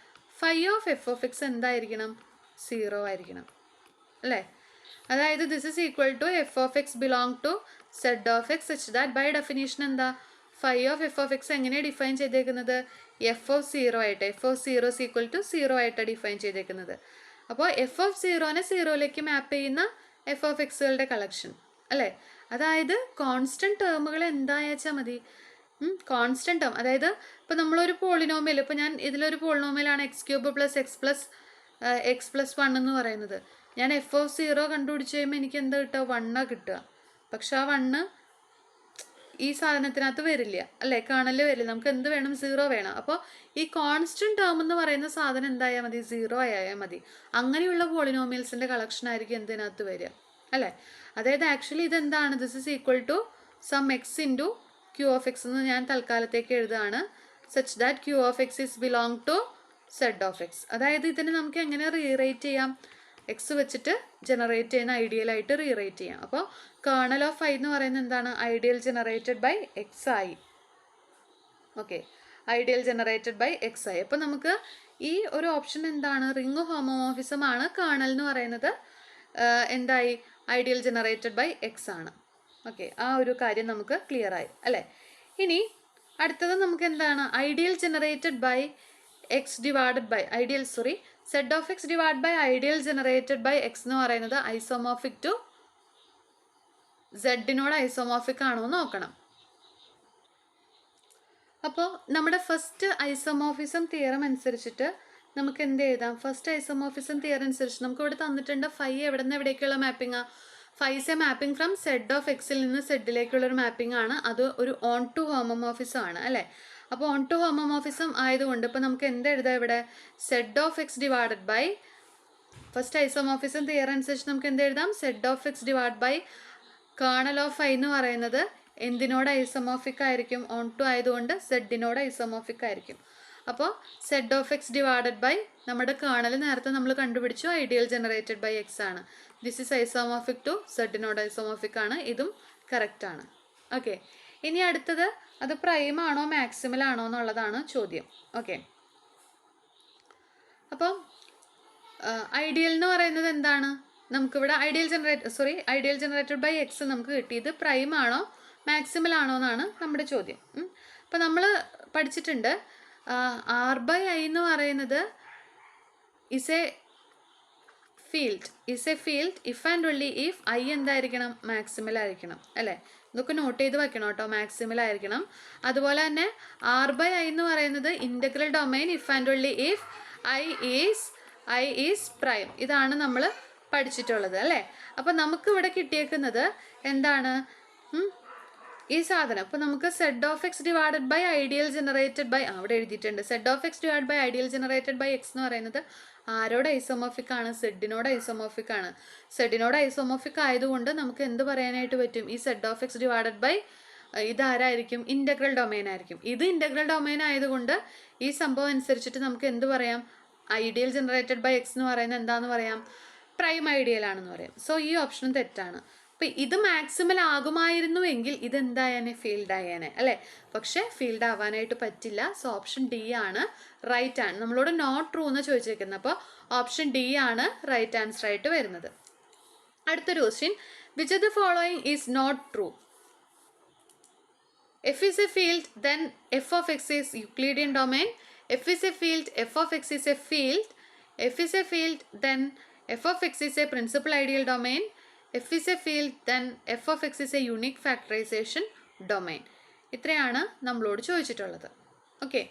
phi of F of X എന്തായിരിക്കണം? 0 ആയിരിക്കണം അല്ലേ? അതായത് this is equal to F of X belong to Z of X such that by definition എന്താ? Phi of F of X എങ്ങനെ define ചെയ്തേക്കുന്നത്? F of 0 ആയിട്ട്. F of 0 is equal to 0 ആയിട്ടാണ് define ചെയ്തേക്കുന്നത്. അപ്പോൾ എഫ് ഓഫ് 0നെ 0ലേക്ക് മാപ്പ് ചെയ്യുന്ന F of എക്സുകളുടെ collection അല്ലേ? അതായത് കോൺസ്റ്റൻറ്റ് ടേമുകൾ എന്തായാച്ചാൽ മതി. കോൺസ്റ്റൻറ്റ് ടേം, അതായത് ഇപ്പോൾ നമ്മളൊരു പോളിനോമിയൽ, ഇപ്പോൾ ഞാൻ ഇതിലൊരു പോളിനോമിയലാണ് x³ പ്ലസ് എക്സ് പ്ലസ് 1 എന്ന് പറയുന്നത്. ഞാൻ എഫ് ഓഫ് 0 കണ്ടുപിടിച്ച് കഴിയുമ്പോൾ എനിക്ക് എന്താ കിട്ടുക? 1 കിട്ടുക. പക്ഷെ ആ 1 ഈ സാധനത്തിനകത്ത് വരില്ല അല്ലേ? കേർണലിൽ വരില്ല. നമുക്ക് എന്ത് വേണം? 0 വേണം. അപ്പോൾ ഈ കോൺസ്റ്റൻറ്റ് ടേം എന്ന് പറയുന്ന സാധനം എന്തായാൽ മതി? 0 ആയാൽ മതി. അങ്ങനെയുള്ള പോളിനോമിയൽസിൻ്റെ കളക്ഷൻ ആയിരിക്കും എന്തിനകത്ത് വരിക അല്ലേ? അതായത് ആക്ച്വലി ഇതെന്താണ്? This is equal to sum X into Q of X എന്ന് ഞാൻ തൽക്കാലത്തേക്ക് എഴുതുകയാണ്. Such that Q of X is belong to Z of X. അതായത് ഇതിനെ നമുക്ക് എങ്ങനെ റീറൈറ്റ് ചെയ്യാം? എക്സ് വെച്ചിട്ട് ജനറേറ്റ് ചെയ്യുന്ന ഐഡിയലായിട്ട് റീറൈറ്റ് ചെയ്യാം. അപ്പോൾ കേർണൽ ഓഫ് ഫൈ എന്ന് പറയുന്നത് എന്താണ്? ഐഡിയൽ ജനറേറ്റഡ് ബൈ എക്സ് ആയി. Okay, ideal generated by X ആയി. അപ്പോൾ നമുക്ക് ഈ ഒരു ഓപ്ഷൻ എന്താണ്? റിംഗ് ഹോമോമോർഫിസം ആണ്. കേർണൽ എന്ന് പറയുന്നത് എന്തായി? ഐഡിയൽ ജനറേറ്റഡ് ബൈ എക്സ് ആണ്. ഓക്കെ, ആ ഒരു കാര്യം നമുക്ക് ക്ലിയർ ആയി അല്ലേ? ഇനി അടുത്തത് നമുക്ക് എന്താണ്? Ideal generated by X divided by Z of X divide by ideal generated by X എന്ന് പറയുന്നത് ഐസോമോർഫിക് ടു സെഡിനോട് ഐസോമോർഫിക് ആണോ എന്ന് നോക്കണം. അപ്പോൾ നമ്മുടെ ഫസ്റ്റ് ഐസോമോർഫിസം തിയറം അനുസരിച്ചിട്ട് നമുക്ക് എന്ത് എഴുതാം? ഫസ്റ്റ് ഐസോമോർഫിസം തിയറം അനുസരിച്ച് നമുക്ക് ഇവിടെ തന്നിട്ടുണ്ട് ഫൈ എവിടെ നിന്ന് എവിടേക്കുള്ള mapping? Phi is a mapping from Z of എക്സിൽ നിന്ന് സെഡിലേക്കുള്ളൊരു മാപ്പിംഗ് ആണ്. അത് ഒരു ഓൺ ടു ഹോമോമോർഫിസം ആണ് അല്ലേ? അപ്പോൾ ഓൺ ടു ഹോമോമോർഫിസം ആയതുകൊണ്ട് ഇപ്പോൾ നമുക്ക് എന്ത് എഴുതാം ഇവിടെ? Zed of X divided by, first isomorphism theorem അനുസരിച്ച് നമുക്ക് എന്ത് എഴുതാം? Zed of X divide by kernel of phi എന്ന് പറയുന്നത് എന്തിനോട് ഐസോമോർഫിക് ആയിരിക്കും? ഓൺ ടു ആയതുകൊണ്ട് സെഡിനോട് ഐസോമോർഫിക് ആയിരിക്കും. അപ്പോൾ zed of X divided by നമ്മുടെ കേർണൽ നേരത്തെ നമ്മൾ കണ്ടുപിടിച്ചു ഐഡിയൽ ജനറേറ്റഡ് ബൈ എക്സ് ആണ്. ദിസ് ഇസ് ഐസോമോർഫിക് ടു സെഡിനോട് ഐസോമോർഫിക് ആണ്. ഇതും കറക്റ്റ് ആണ്. ഓക്കെ, ഇനി അടുത്തത് അത് പ്രൈം ആണോ മാക്സിമൽ ആണോ എന്നുള്ളതാണ് ചോദ്യം. ഓക്കെ, അപ്പോൾ ഐഡിയൽ എന്ന് പറയുന്നത് എന്താണ്? നമുക്കിവിടെ ഐഡിയൽ ജനറേറ്റഡ് ബൈ എക്സ് നമുക്ക് കിട്ടിയത് പ്രൈം ആണോ മാക്സിമൽ ആണോ എന്നാണ് നമ്മുടെ ചോദ്യം. അപ്പോൾ നമ്മൾ പഠിച്ചിട്ടുണ്ട് ആർ ബൈ ഐ എന്ന് പറയുന്നത് is A field if and only if I എന്തായിരിക്കണം? മാക്സിമൽ ആയിരിക്കണം അല്ലേ? ഇതൊക്കെ നോട്ട് ചെയ്ത് വെക്കണം കേട്ടോ, മാക്സിമൽ ആയിരിക്കണം. അതുപോലെ തന്നെ ആർ ബൈ ഐ എന്ന് പറയുന്നത് integral domain if and only if I is prime. ഇതാണ് നമ്മൾ പഠിച്ചിട്ടുള്ളത് അല്ലേ? അപ്പോൾ നമുക്കിവിടെ കിട്ടിയേക്കുന്നത് എന്താണ്? ഈ സാധനം. അപ്പോൾ നമുക്ക് Z of X divided by ideal generated by, അവിടെ എഴുതിയിട്ടുണ്ട് Z of X divide by ideal generated by X എന്ന് പറയുന്നത് ആരോട് ഐസോമോർഫിക് ആണ്? സെഡിനോട് ഐസോമോർഫിക് ആണ്. സെഡിനോട് ഐസോമോർഫിക് ആയതുകൊണ്ട് നമുക്ക് എന്ത് പറയാനായിട്ട് പറ്റും? ഈ zed of X divided by ഇതാരായിരിക്കും? ഇൻ്റഗ്രൽ ഡൊമൈൻ ആയിരിക്കും. ഇത് ഇൻ്റഗ്രൽ ഡൊമൈൻ ആയതുകൊണ്ട് ഈ സംഭവം അനുസരിച്ചിട്ട് നമുക്ക് എന്ത് പറയാം? ഐഡിയൽ ജനറേറ്റഡ് ബൈ എക്സ് എന്ന് പറയുന്നത് എന്താണെന്ന് പറയാം? പ്രൈം ഐഡിയൽ ആണെന്ന് പറയാം. സോ ഈ ഓപ്ഷനും തെറ്റാണ്. അപ്പം ഇത് മാക്സിമൽ ആകുമായിരുന്നുവെങ്കിൽ ഇതെന്തായാനെ? ഫീൽഡ് ആയേനെ അല്ലേ? പക്ഷേ ഫീൽഡ് ആവാനായിട്ട് പറ്റില്ല. സോ ഓപ്ഷൻ ഡി ആണ് റൈറ്റ് ആണ്. നമ്മളോട് നോട്ട് ട്രൂ എന്ന് ചോദിച്ചേക്കുന്നത്. അപ്പോൾ ഓപ്ഷൻ ഡി ആണ് റൈറ്റ് ആൻസർ ആയിട്ട് വരുന്നത്. അടുത്തൊരു question, which of the following is not true? F is a field, then f of x is Euclidean domain. F is a field, f of x is a field. F is a field, then f of x is a principal ideal domain. F is a field, then f of x is a unique factorization domain. ഇത്രയാണ് നമ്മളോട് ചോദിച്ചിട്ടുള്ളത്. Okay,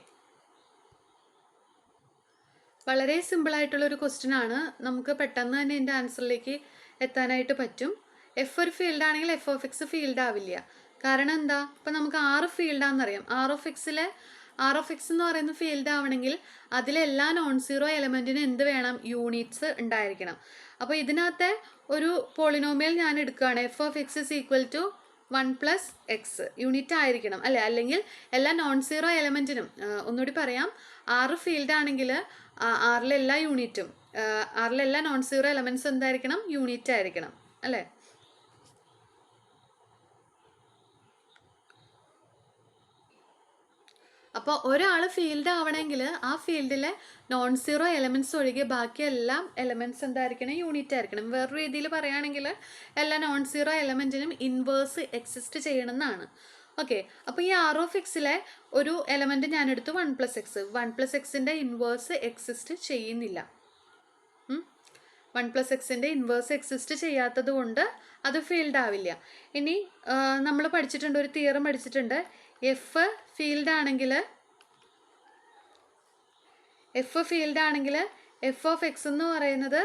വളരെ സിമ്പിളായിട്ടുള്ളൊരു question ആണ്. നമുക്ക് പെട്ടെന്ന് തന്നെ എൻ്റെ ആൻസറിലേക്ക് എത്താനായിട്ട് പറ്റും. എഫ് ഒരു ഫീൽഡ് ആണെങ്കിൽ എഫ് ഓഫ് എക്സ് ഫീൽഡ് ആവില്ല. കാരണം എന്താ? ഇപ്പം നമുക്ക് 6 ഫീൽഡാണെന്നറിയാം. ആർ ഓഫ് എക്സിലെ ആർ ഓഫ് എക്സ് എന്ന് പറയുന്ന ഫീൽഡ് ആവണമെങ്കിൽ അതിലെല്ലാ നോൺ സീറോ എലമെൻറ്റിനും എന്ത് വേണം, യൂണിറ്റ്സ് ഉണ്ടായിരിക്കണം. അപ്പോൾ ഇതിനകത്തെ ഒരു പോളിനോമിയൽ ഞാൻ എടുക്കുകയാണ്, F of X is equal to 1+x unit ആയിരിക്കണം അല്ലേ, അല്ലെങ്കിൽ എല്ലാ നോൺ സീറോ എലമെൻറ്റിനും. ഒന്നുകൂടി പറയാം, ആറ് ഫീൽഡ് ആണെങ്കിൽ ആറിലെല്ലാ യൂണിറ്റും ആറിലെല്ലാ നോൺ സീറോ എലമെൻറ്റ്സ് എന്തായിരിക്കണം, യൂണിറ്റ് ആയിരിക്കണം അല്ലേ. അപ്പോൾ ഒരാൾ ഫീൽഡ് ആവണമെങ്കിൽ ആ ഫീൽഡിലെ നോൺ സീറോ എലമെൻറ്റ്സ് ഒഴികെ ബാക്കി എല്ലാ എലമെൻറ്റ്സ് എന്തായിരിക്കണം, യൂണിറ്റ് ആയിരിക്കണം. വേറൊരു രീതിയിൽ പറയുകയാണെങ്കിൽ എല്ലാ നോൺ സീറോ എലമെൻറ്റിനും ഇൻവേഴ്സ് എക്സിസ്റ്റ് ചെയ്യണമെന്നാണ്. ഓക്കെ, അപ്പോൾ ഈ ആർ ഓഫ് എക്സിലെ ഒരു എലമെൻറ്റ് ഞാനെടുത്തു 1+x. 1+xൻ്റെ ഇൻവേഴ്സ് എക്സിസ്റ്റ് ചെയ്യുന്നില്ല. 1+xൻ്റെ ഇൻവേഴ്സ് എക്സിസ്റ്റ് ചെയ്യാത്തത് കൊണ്ട് അത് ഫീൽഡ് ആവില്ല. ഇനി നമ്മൾ പഠിച്ചിട്ടുണ്ട്, ഒരു തിയറം പഠിച്ചിട്ടുണ്ട്, എഫ് ഫീൽഡ് ആണെങ്കിൽ എഫ് ഓഫ് എക്സ് എന്ന് പറയുന്നത്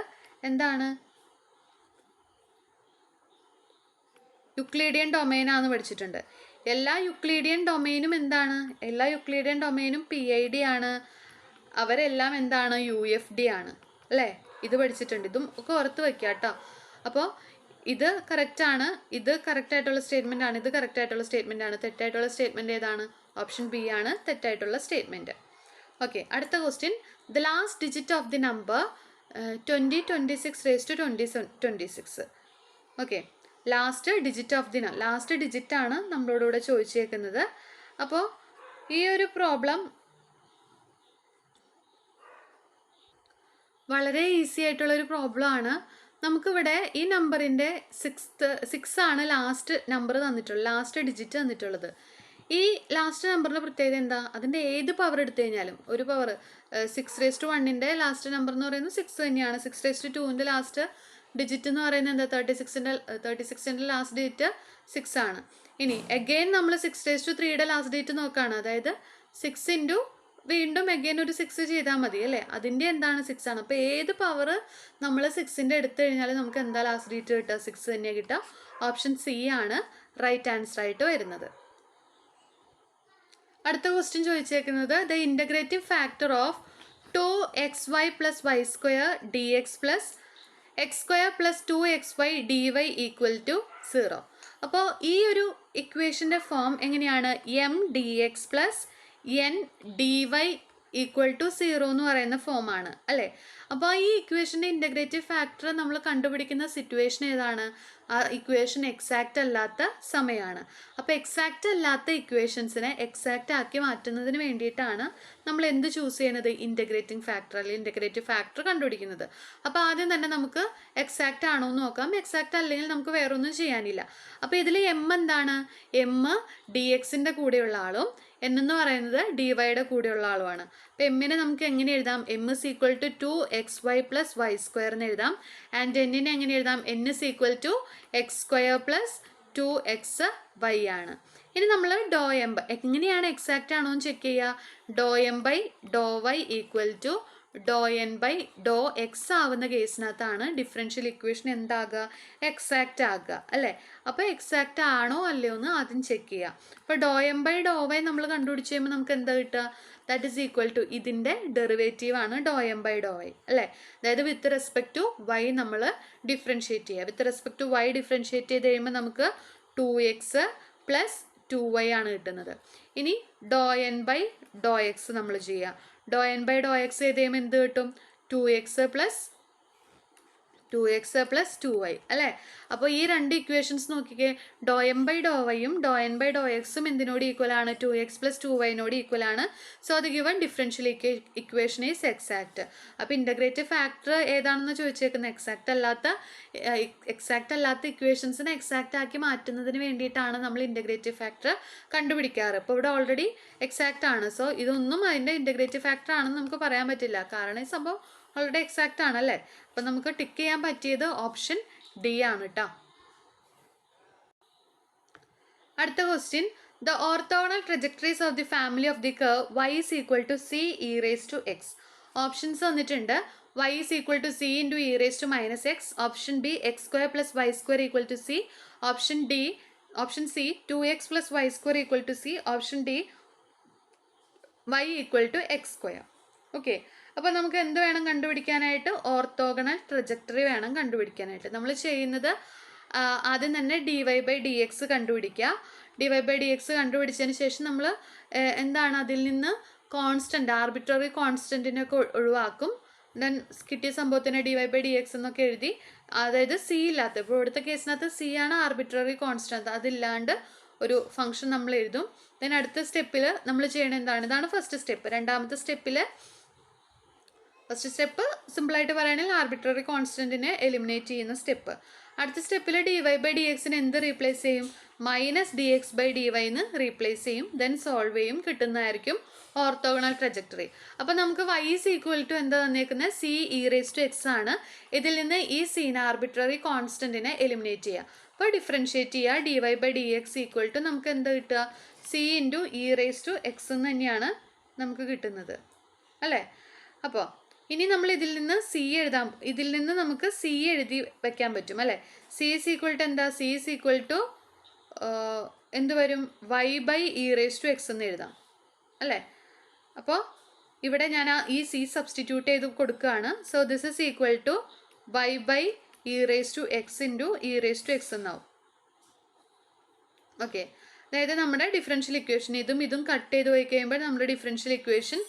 എന്താണ്, യുക്ലീഡിയൻ ഡൊമൈനാന്ന് പഠിച്ചിട്ടുണ്ട്. എല്ലാ യുക്ലീഡിയൻ ഡൊമൈനും എന്താണ്, എല്ലാ യുക്ലീഡിയൻ ഡൊമൈനും PID ആണ്, അവരെല്ലാം എന്താണ്, UFD ആണ് അല്ലേ. ഇത് പഠിച്ചിട്ടുണ്ട്, ഇതും ഒക്കെ ഓർത്ത് വയ്ക്കുക കേട്ടോ. അപ്പോൾ ഇത് കറക്റ്റാണ്, ഇത് കറക്റ്റായിട്ടുള്ള സ്റ്റേറ്റ്മെൻ്റ് ആണ്, ഇത് കറക്റ്റായിട്ടുള്ള സ്റ്റേറ്റ്മെൻ്റ് ആണ്. തെറ്റായിട്ടുള്ള സ്റ്റേറ്റ്മെൻറ്റ് ഏതാണ്, ഓപ്ഷൻ ബി ആണ് തെറ്റായിട്ടുള്ള സ്റ്റേറ്റ്മെൻറ്റ്. ഓക്കെ, അടുത്ത question, the last digit of the number 2026 okay, last digit of the last ഡിജിറ്റാണ് നമ്മളോട് ചോദിച്ചേക്കുന്നത്. അപ്പോൾ ഈ ഒരു പ്രോബ്ലം വളരെ ഈസി ആയിട്ടുള്ളൊരു പ്രോബ്ലം ആണ്. നമുക്കിവിടെ ഈ നമ്പറിൻ്റെ 6 ആണ് ലാസ്റ്റ് നമ്പർ തന്നിട്ടുള്ളത്, ലാസ്റ്റ് ഡിജിറ്റ് തന്നിട്ടുള്ളത്. ഈ ലാസ്റ്റ് നമ്പറിൻ്റെ പ്രത്യേകത എന്താ, അതിൻ്റെ ഏത് പവർ എടുത്തു കഴിഞ്ഞാലും ഒരു പവർ 6⁻1ൻ്റെ ലാസ്റ്റ് നമ്പർ എന്ന് പറയുന്നത് 6 തന്നെയാണ്. 6⁻2ൻ്റെ ലാസ്റ്റ് ഡിജിറ്റ് എന്ന് പറയുന്നത് എന്താ, 36ൻ്റെ ലാസ്റ്റ് ഡിജിറ്റ് 6 ആണ്. ഇനി എഗെയിൻ നമ്മൾ 6⁻3യുടെ ലാസ്റ്റ് ഡിജിറ്റ് നോക്കുകയാണ്, അതായത് 6 ഇൻറ്റു വീണ്ടും എഗെയിൻ ഒരു 6 ചെയ്താൽ മതി അല്ലേ, അതിൻ്റെ എന്താണ് 6 ആണ്. അപ്പോൾ ഏത് പവർ നമ്മൾ 6ൻ്റെ എടുത്തു കഴിഞ്ഞാൽ നമുക്ക് എന്താ ലാസ്റ്റ് ഡിജിറ്റ് കിട്ടുക, 6 തന്നെയാണ് കിട്ടുക. ഓപ്ഷൻ സി ആണ് റൈറ്റ് ആൻസർ ആയിട്ട് വരുന്നത്. അടുത്ത ക്വസ്റ്റ്യൻ ചോദിച്ചേക്കുന്നത്, the integrative factor of 2xy + y² dx + x² + 2xy dy = 0. അപ്പോൾ ഈ ഒരു ഇക്വേഷൻ്റെ ഫോം എങ്ങനെയാണ്, m dx + n dy = 0 എന്ന് പറയുന്ന ഫോമാണ് അല്ലേ. അപ്പോൾ ഈ ഇക്വേഷൻ്റെ ഇൻ്റഗ്രേറ്റീവ് ഫാക്ടർ നമ്മൾ കണ്ടുപിടിക്കുന്ന സിറ്റുവേഷൻ ഏതാണ്, ആ ഇക്വേഷൻ എക്സാക്റ്റ് അല്ലാത്ത സമയമാണ്. അപ്പോൾ എക്സാക്റ്റ് അല്ലാത്ത ഇക്വേഷൻസിനെ എക്സാക്റ്റ് ആക്കി മാറ്റുന്നതിന് വേണ്ടിയിട്ടാണ് നമ്മൾ എന്ത് ചൂസ് ചെയ്യുന്നത്, ഇൻ്റഗ്രേറ്റിംഗ് ഫാക്ടർ അല്ലെങ്കിൽ ഇൻ്റഗ്രേറ്റീവ് ഫാക്ടർ കണ്ടുപിടിക്കുന്നത്. അപ്പോൾ ആദ്യം തന്നെ നമുക്ക് എക്സാക്റ്റ് ആണോ എന്ന് നോക്കാം. എക്സാക്റ്റ് അല്ലെങ്കിൽ നമുക്ക് വേറൊന്നും ചെയ്യാനില്ല. അപ്പോൾ ഇതിൽ എം എന്താണ്, എം dxൻ്റെ കൂടെയുള്ള ആളും n എന്ന് പറയുന്നത് ഡിവൈയുടെ കൂടെയുള്ള ആളുമാണ്. അപ്പോൾ എമ്മിനെ നമുക്ക് എങ്ങനെ എഴുതാം, m is equal to 2xy + y² എന്ന് എഴുതാം. ആൻഡ് എന്നിനെ എങ്ങനെ എഴുതാം, n is equal to x² + 2xy ആണ്. ഇനി നമ്മൾ ഡോ എം എങ്ങനെയാണ് എക്സാക്റ്റ് ആണോ എന്ന് ചെക്ക് ചെയ്യുക, do M by do y equal to do N by do x ആവുന്ന കേസിനകത്താണ് ഡിഫറൻഷ്യൽ ഇക്വേഷൻ എന്താകുക, എക്സാക്റ്റ് ആകുക അല്ലേ. അപ്പോൾ എക്സാക്റ്റ് ആണോ അല്ലയോ എന്ന് ആദ്യം ചെക്ക് ചെയ്യുക. അപ്പോൾ do M by do Y നമ്മൾ കണ്ടുപിടിച്ച് കഴിയുമ്പോൾ നമുക്ക് എന്താ കിട്ടുക, ദാറ്റ് ഈസ് ഈക്വൽ ടു ഇതിൻ്റെ ഡെറിവേറ്റീവ് ആണ് do M by do Y അല്ലേ. അതായത് വിത്ത് റെസ്പെക്ട് ടു വൈ നമ്മൾ ഡിഫറൻഷ്യേറ്റ് ചെയ്യുക. With respect to Y differentiate ചെയ്ത് കഴിയുമ്പോൾ നമുക്ക് 2x + 2y ആണ് കിട്ടുന്നത്. ഇനി do N by do X നമ്മൾ ചെയ്യുക. Do N by do X ചെയ്ത് കഴിയുമ്പോൾ എന്ത് കിട്ടും, 2x + 2y അല്ലേ. അപ്പോൾ ഈ രണ്ട് ഇക്വേഷൻസ് നോക്കിക്കേ, ഡോ എം ബൈ ഡോ വൈയും ഡോ എൻ ബൈ ഡോ എക്സും എന്തിനോട് ഈക്വൽ ആണ്, 2x + 2y ഈക്വൽ ആണ്. So the given differential equation is exact. അപ്പോൾ ഇൻ്റഗ്രേറ്റീവ് ഫാക്ടർ ഏതാണെന്ന് ചോദിച്ചേക്കുന്നത്, എക്സാക്റ്റ് അല്ലാത്ത ഇക്വേഷൻസിനെ എക്സാക്റ്റ് ആക്കി മാറ്റുന്നതിന് വേണ്ടിയിട്ടാണ് നമ്മൾ ഇൻ്റഗ്രേറ്റീവ് ഫാക്ടർ കണ്ടുപിടിക്കാറ്. അപ്പോൾ ഇവിടെ ഓൾറെഡി എക്സാക്റ്റ് ആണ്. സോ ഇതൊന്നും അതിൻ്റെ ഇൻ്റഗ്രേറ്റീവ് ഫാക്ടർ ആണെന്ന് നമുക്ക് പറയാൻ പറ്റില്ല, കാരണം ഈ സംഭവം ഓൾറെഡി എക്സാക്റ്റ് ആണല്ലേ. അപ്പം നമുക്ക് ടിക്ക് ചെയ്യാൻ പറ്റിയത് ഓപ്ഷൻ ഡി ആണ് കേട്ടോ. അടുത്ത question, the orthogonal trajectories of the family of the curve y is equal to c e⁻x. Options വന്നിട്ടുണ്ട്, y is equal to c × e⁻−x. Option B x² + y² = c. Option C 2x + y² = c. Option D y equal to x square. Okay, അപ്പോൾ നമുക്ക് എന്ത് വേണം കണ്ടുപിടിക്കാനായിട്ട്? Orthogonal trajectory വേണം കണ്ടുപിടിക്കാനായിട്ട്. നമ്മൾ ചെയ്യുന്നത് ആദ്യം തന്നെ dy/dx കണ്ടുപിടിക്കുക. dy/dx കണ്ടുപിടിച്ചതിന് ശേഷം നമ്മൾ എന്താണ് അതിൽ നിന്ന് കോൺസ്റ്റൻറ്റ്, ആർബിട്രറി കോൺസ്റ്റൻറ്റിനൊക്കെ ഒഴിവാക്കും. ദെൻ കിട്ടിയ സംഭവത്തിന് dy/dx എന്നൊക്കെ എഴുതി, അതായത് സി ഇല്ലാത്ത, ഇപ്പോൾ ഇവിടുത്തെ കേസിനകത്ത് സി ആണ് ആർബിട്രറി കോൺസ്റ്റൻറ്റ്, അതില്ലാണ്ട് ഒരു ഫംഗ്ഷൻ നമ്മൾ എഴുതും. ദെൻ അടുത്ത സ്റ്റെപ്പിൽ നമ്മൾ ചെയ്യണത് എന്താണ്? ഇതാണ് ഫസ്റ്റ് സ്റ്റെപ്പ്. രണ്ടാമത്തെ സ്റ്റെപ്പിൽ ഫസ്റ്റ് സ്റ്റെപ്പ് സിമ്പിളായിട്ട് പറയുകയാണെങ്കിൽ ആർബിട്രറി കോൺസ്റ്റൻറ്റിനെ എലിമിനേറ്റ് ചെയ്യുന്ന സ്റ്റെപ്പ്. അടുത്ത സ്റ്റെപ്പിൽ dy/dxന് എന്ത് റീപ്ലേസ് ചെയ്യും? -dx/dy എന്ന് റീപ്ലേസ് ചെയ്യും. ദെൻ സോൾവ് ചെയ്യും, കിട്ടുന്നതായിരിക്കും ഓർത്തോഗണൽ ട്രജക്ടറി. അപ്പോൾ നമുക്ക് y ഈസ് ഈക്വൽ ടു എന്താ തന്നേക്കുന്നത്? c(e⁻x) ആണ്. ഇതിൽ നിന്ന് ഈ സീനെ ആർബിട്രറി കോൺസ്റ്റൻറ്റിനെ എലിമിനേറ്റ് ചെയ്യുക. അപ്പോൾ ഡിഫറൻഷ്യേറ്റ് ചെയ്യുക. dy/dx ഈക്വൽ ടു നമുക്ക് എന്താ കിട്ടുക? c(e⁻x) എന്ന് തന്നെയാണ് നമുക്ക് കിട്ടുന്നത്, അല്ലേ? അപ്പോൾ ഇനി നമ്മൾ ഇതിൽ നിന്ന് സി എഴുതാം. ഇതിൽ നിന്ന് നമുക്ക് സി എഴുതി വെക്കാൻ പറ്റും, അല്ലേ? സി ഈസ് ഈക്വൽ ടു എന്താ? സി ഈസ് ഈക്വൽ ടു എന്ത് വരും? y/e⁻x എന്ന് എഴുതാം, അല്ലേ? അപ്പോൾ ഇവിടെ ഞാൻ ഈ സി സബ്സ്റ്റിറ്റ്യൂട്ട് ചെയ്ത് കൊടുക്കുകയാണ്. So this is equal to y/e⁻x into e⁻x എന്നാവും. ഓക്കെ, അതായത് നമ്മുടെ ഡിഫറൻഷ്യൽ ഇക്വേഷൻ ഇതും കട്ട് ചെയ്ത് പോയി കഴിയുമ്പോൾ നമ്മുടെ differential equation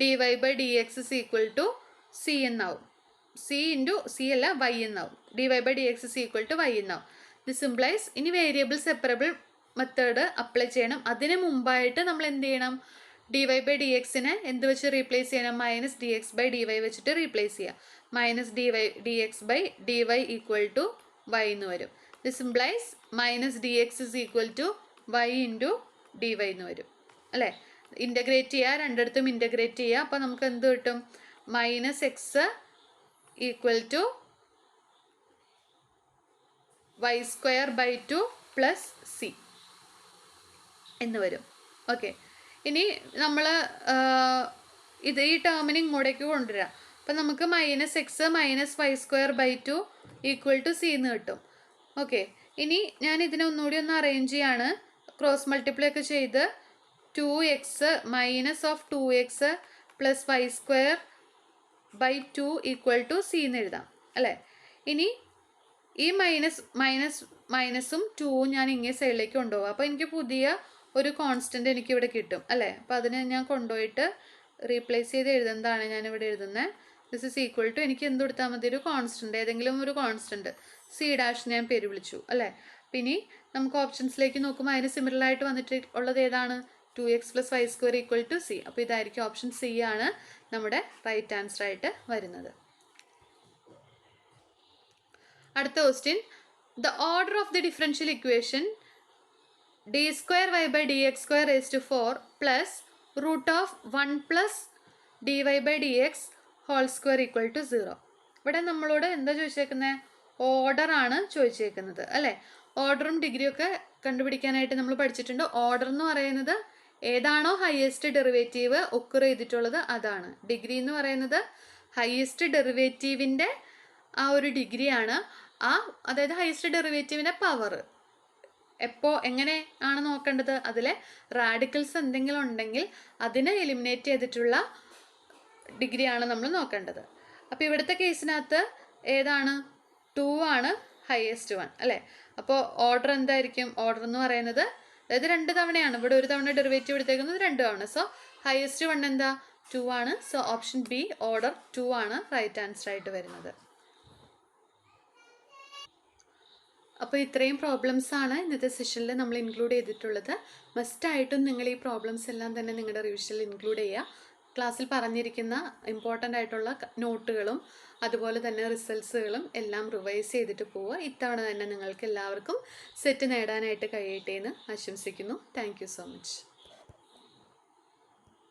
dy/dx is equal to C എന്നാവും. സി ഇൻറ്റു സി അല്ല y എന്നാവും. dy/dx is equal to y എന്നാവും. ദിസ് സിംപ്ലൈസ് ഇനി വേരിയബിൾ സെപ്പറബിൾ മെത്തേഡ് അപ്ലൈ ചെയ്യണം. അതിന് മുമ്പായിട്ട് നമ്മൾ എന്ത് ചെയ്യണം? dy/dxനെ എന്ത് വെച്ച് റീപ്ലേസ് ചെയ്യണം? -dx/dy വെച്ചിട്ട് റീപ്ലേസ് ചെയ്യുക. -dx/dy ഈക്വൽ ടു y എന്ന് വരും. This simplify -dx is equal to y into dy എന്ന് വരും, അല്ലേ? ഇൻ്റഗ്രേറ്റ് ചെയ്യുക, രണ്ടിടത്തും ഇൻ്റഗ്രേറ്റ് ചെയ്യുക. അപ്പോൾ നമുക്ക് എന്ത് കിട്ടും? -x equal to y²/2 + c എന്ന് വരും. ഓക്കെ, ഇനി നമ്മൾ ഈ ടേമിന് ഇങ്ങോട്ടേക്ക് കൊണ്ടുവരാം. അപ്പം നമുക്ക് -x -y²/2 equal to c എന്ന് കിട്ടും. ഓക്കെ, ഇനി ഞാൻ ഇതിനെ ഒന്നുകൂടി ഒന്ന് അറേഞ്ച് ചെയ്യാണ്. ക്രോസ് മൾട്ടിപ്ലൈ ഒക്കെ ചെയ്ത് 2x -2x + y²/2 equal to c എന്ന് എഴുതാം, അല്ലേ? ഇനി ഈ മൈനസും 2ഉം ഞാൻ ഇങ്ങനെ സൈഡിലേക്ക് കൊണ്ടുപോകാം. അപ്പോൾ എനിക്ക് പുതിയ ഒരു കോൺസ്റ്റൻറ്റ് എനിക്കിവിടെ കിട്ടും, അല്ലേ? അപ്പോൾ അതിനെ ഞാൻ കൊണ്ടുപോയിട്ട് റീപ്ലേസ് ചെയ്ത് എഴുതുന്നതാണ് ഞാനിവിടെ എഴുതുന്നത്. ദിസ് ഇസ് ഈക്വൽ ടു, എനിക്ക് എന്ത് കൊടുത്താൽ മതി? ഒരു കോൺസ്റ്റൻറ്റ്, ഏതെങ്കിലും ഒരു കോൺസ്റ്റൻറ്റ് c' ഞാൻ പേര് വിളിച്ചു, അല്ലേ? പിന്നെ നമുക്ക് ഓപ്ഷൻസിലേക്ക് നോക്കുമ്പോൾ അതിന് സിമിലറായിട്ട് വന്നിട്ട് ഉള്ളത് ഏതാണ്? 2x + y² equal to c. അപ്പോൾ ഇതായിരിക്കും ഓപ്ഷൻ സി ആണ് നമ്മുടെ റൈറ്റ് ആൻസർ ആയിട്ട് വരുന്നത്. അടുത്ത question, the order of the differential equation d²y/dx² + √(1 + dy/dx (2) equal to 0. ഇവിടെ നമ്മളോട് എന്താ ചോദിച്ചേക്കുന്നത്? ഓർഡർ ആണ് ചോദിച്ചേക്കുന്നത്, അല്ലേ? ഓർഡറും ഡിഗ്രിയും ഒക്കെ കണ്ടുപിടിക്കാനായിട്ട് നമ്മൾ പഠിച്ചിട്ടുണ്ട്. ഓർഡർ എന്ന് പറയുന്നത് ഏതാണോ ഹയസ്റ്റ് ഡെറിവേറ്റീവ് ഒക്കർ ചെയ്തിട്ടുള്ളത് അതാണ്. ഡിഗ്രി എന്ന് പറയുന്നത് ഹയസ്റ്റ് ഡെറിവേറ്റീവിൻ്റെ ആ ഒരു ഡിഗ്രിയാണ്. അതായത് ഹയസ്റ്റ് ഡെറിവേറ്റീവിൻ്റെ പവർ എങ്ങനെ ആണ് നോക്കേണ്ടത്? അതിലെ റാഡിക്കൽസ് എന്തെങ്കിലും ഉണ്ടെങ്കിൽ അതിനെ എലിമിനേറ്റ് ചെയ്തിട്ടുള്ള ഡിഗ്രിയാണ് നമ്മൾ നോക്കേണ്ടത്. അപ്പോൾ ഇവിടുത്തെ കേസിനകത്ത് ഏതാണ്? 2 ആണ് ഹയസ്റ്റ് വൺ, അല്ലേ? അപ്പോൾ ഓർഡർ എന്തായിരിക്കും? ഓർഡർ എന്ന് പറയുന്നത് അതായത് 2 തവണയാണ്. ഇവിടെ ഒരു തവണ ഡെറിവേറ്റീവ് എടുത്തേക്കുന്നത് 2 തവണ. സോ ഹയസ്റ്റ് വൺ എന്താ? 2 ആണ്. സോ ഓപ്ഷൻ ബി ഓർഡർ 2 ആണ് റൈറ്റ് ആൻസർ ആയിട്ട് വരുന്നത്. അപ്പോൾ ഇത്രയും പ്രോബ്ലംസ് ആണ് ഇന്നത്തെ സെഷനിൽ നമ്മൾ ഇൻക്ലൂഡ് ചെയ്തിട്ടുള്ളത്. മസ്റ്റായിട്ടും നിങ്ങൾ ഈ പ്രോബ്ലംസ് എല്ലാം തന്നെ നിങ്ങളുടെ റിവിഷനിൽ ഇൻക്ലൂഡ് ചെയ്യുക. ക്ലാസ്സിൽ പറഞ്ഞിരിക്കുന്ന ഇമ്പോർട്ടൻ്റ് ആയിട്ടുള്ള നോട്ടുകളും അതുപോലെ തന്നെ റിസൾട്ട്സുകളും എല്ലാം റിവൈസ് ചെയ്തിട്ട് പോവുക. ഇത്തവണ തന്നെ നിങ്ങൾക്ക് എല്ലാവർക്കും സെറ്റ് നേടാനായിട്ട് കഴിയട്ടെ എന്ന് ആശംസിക്കുന്നു. Thank you so much.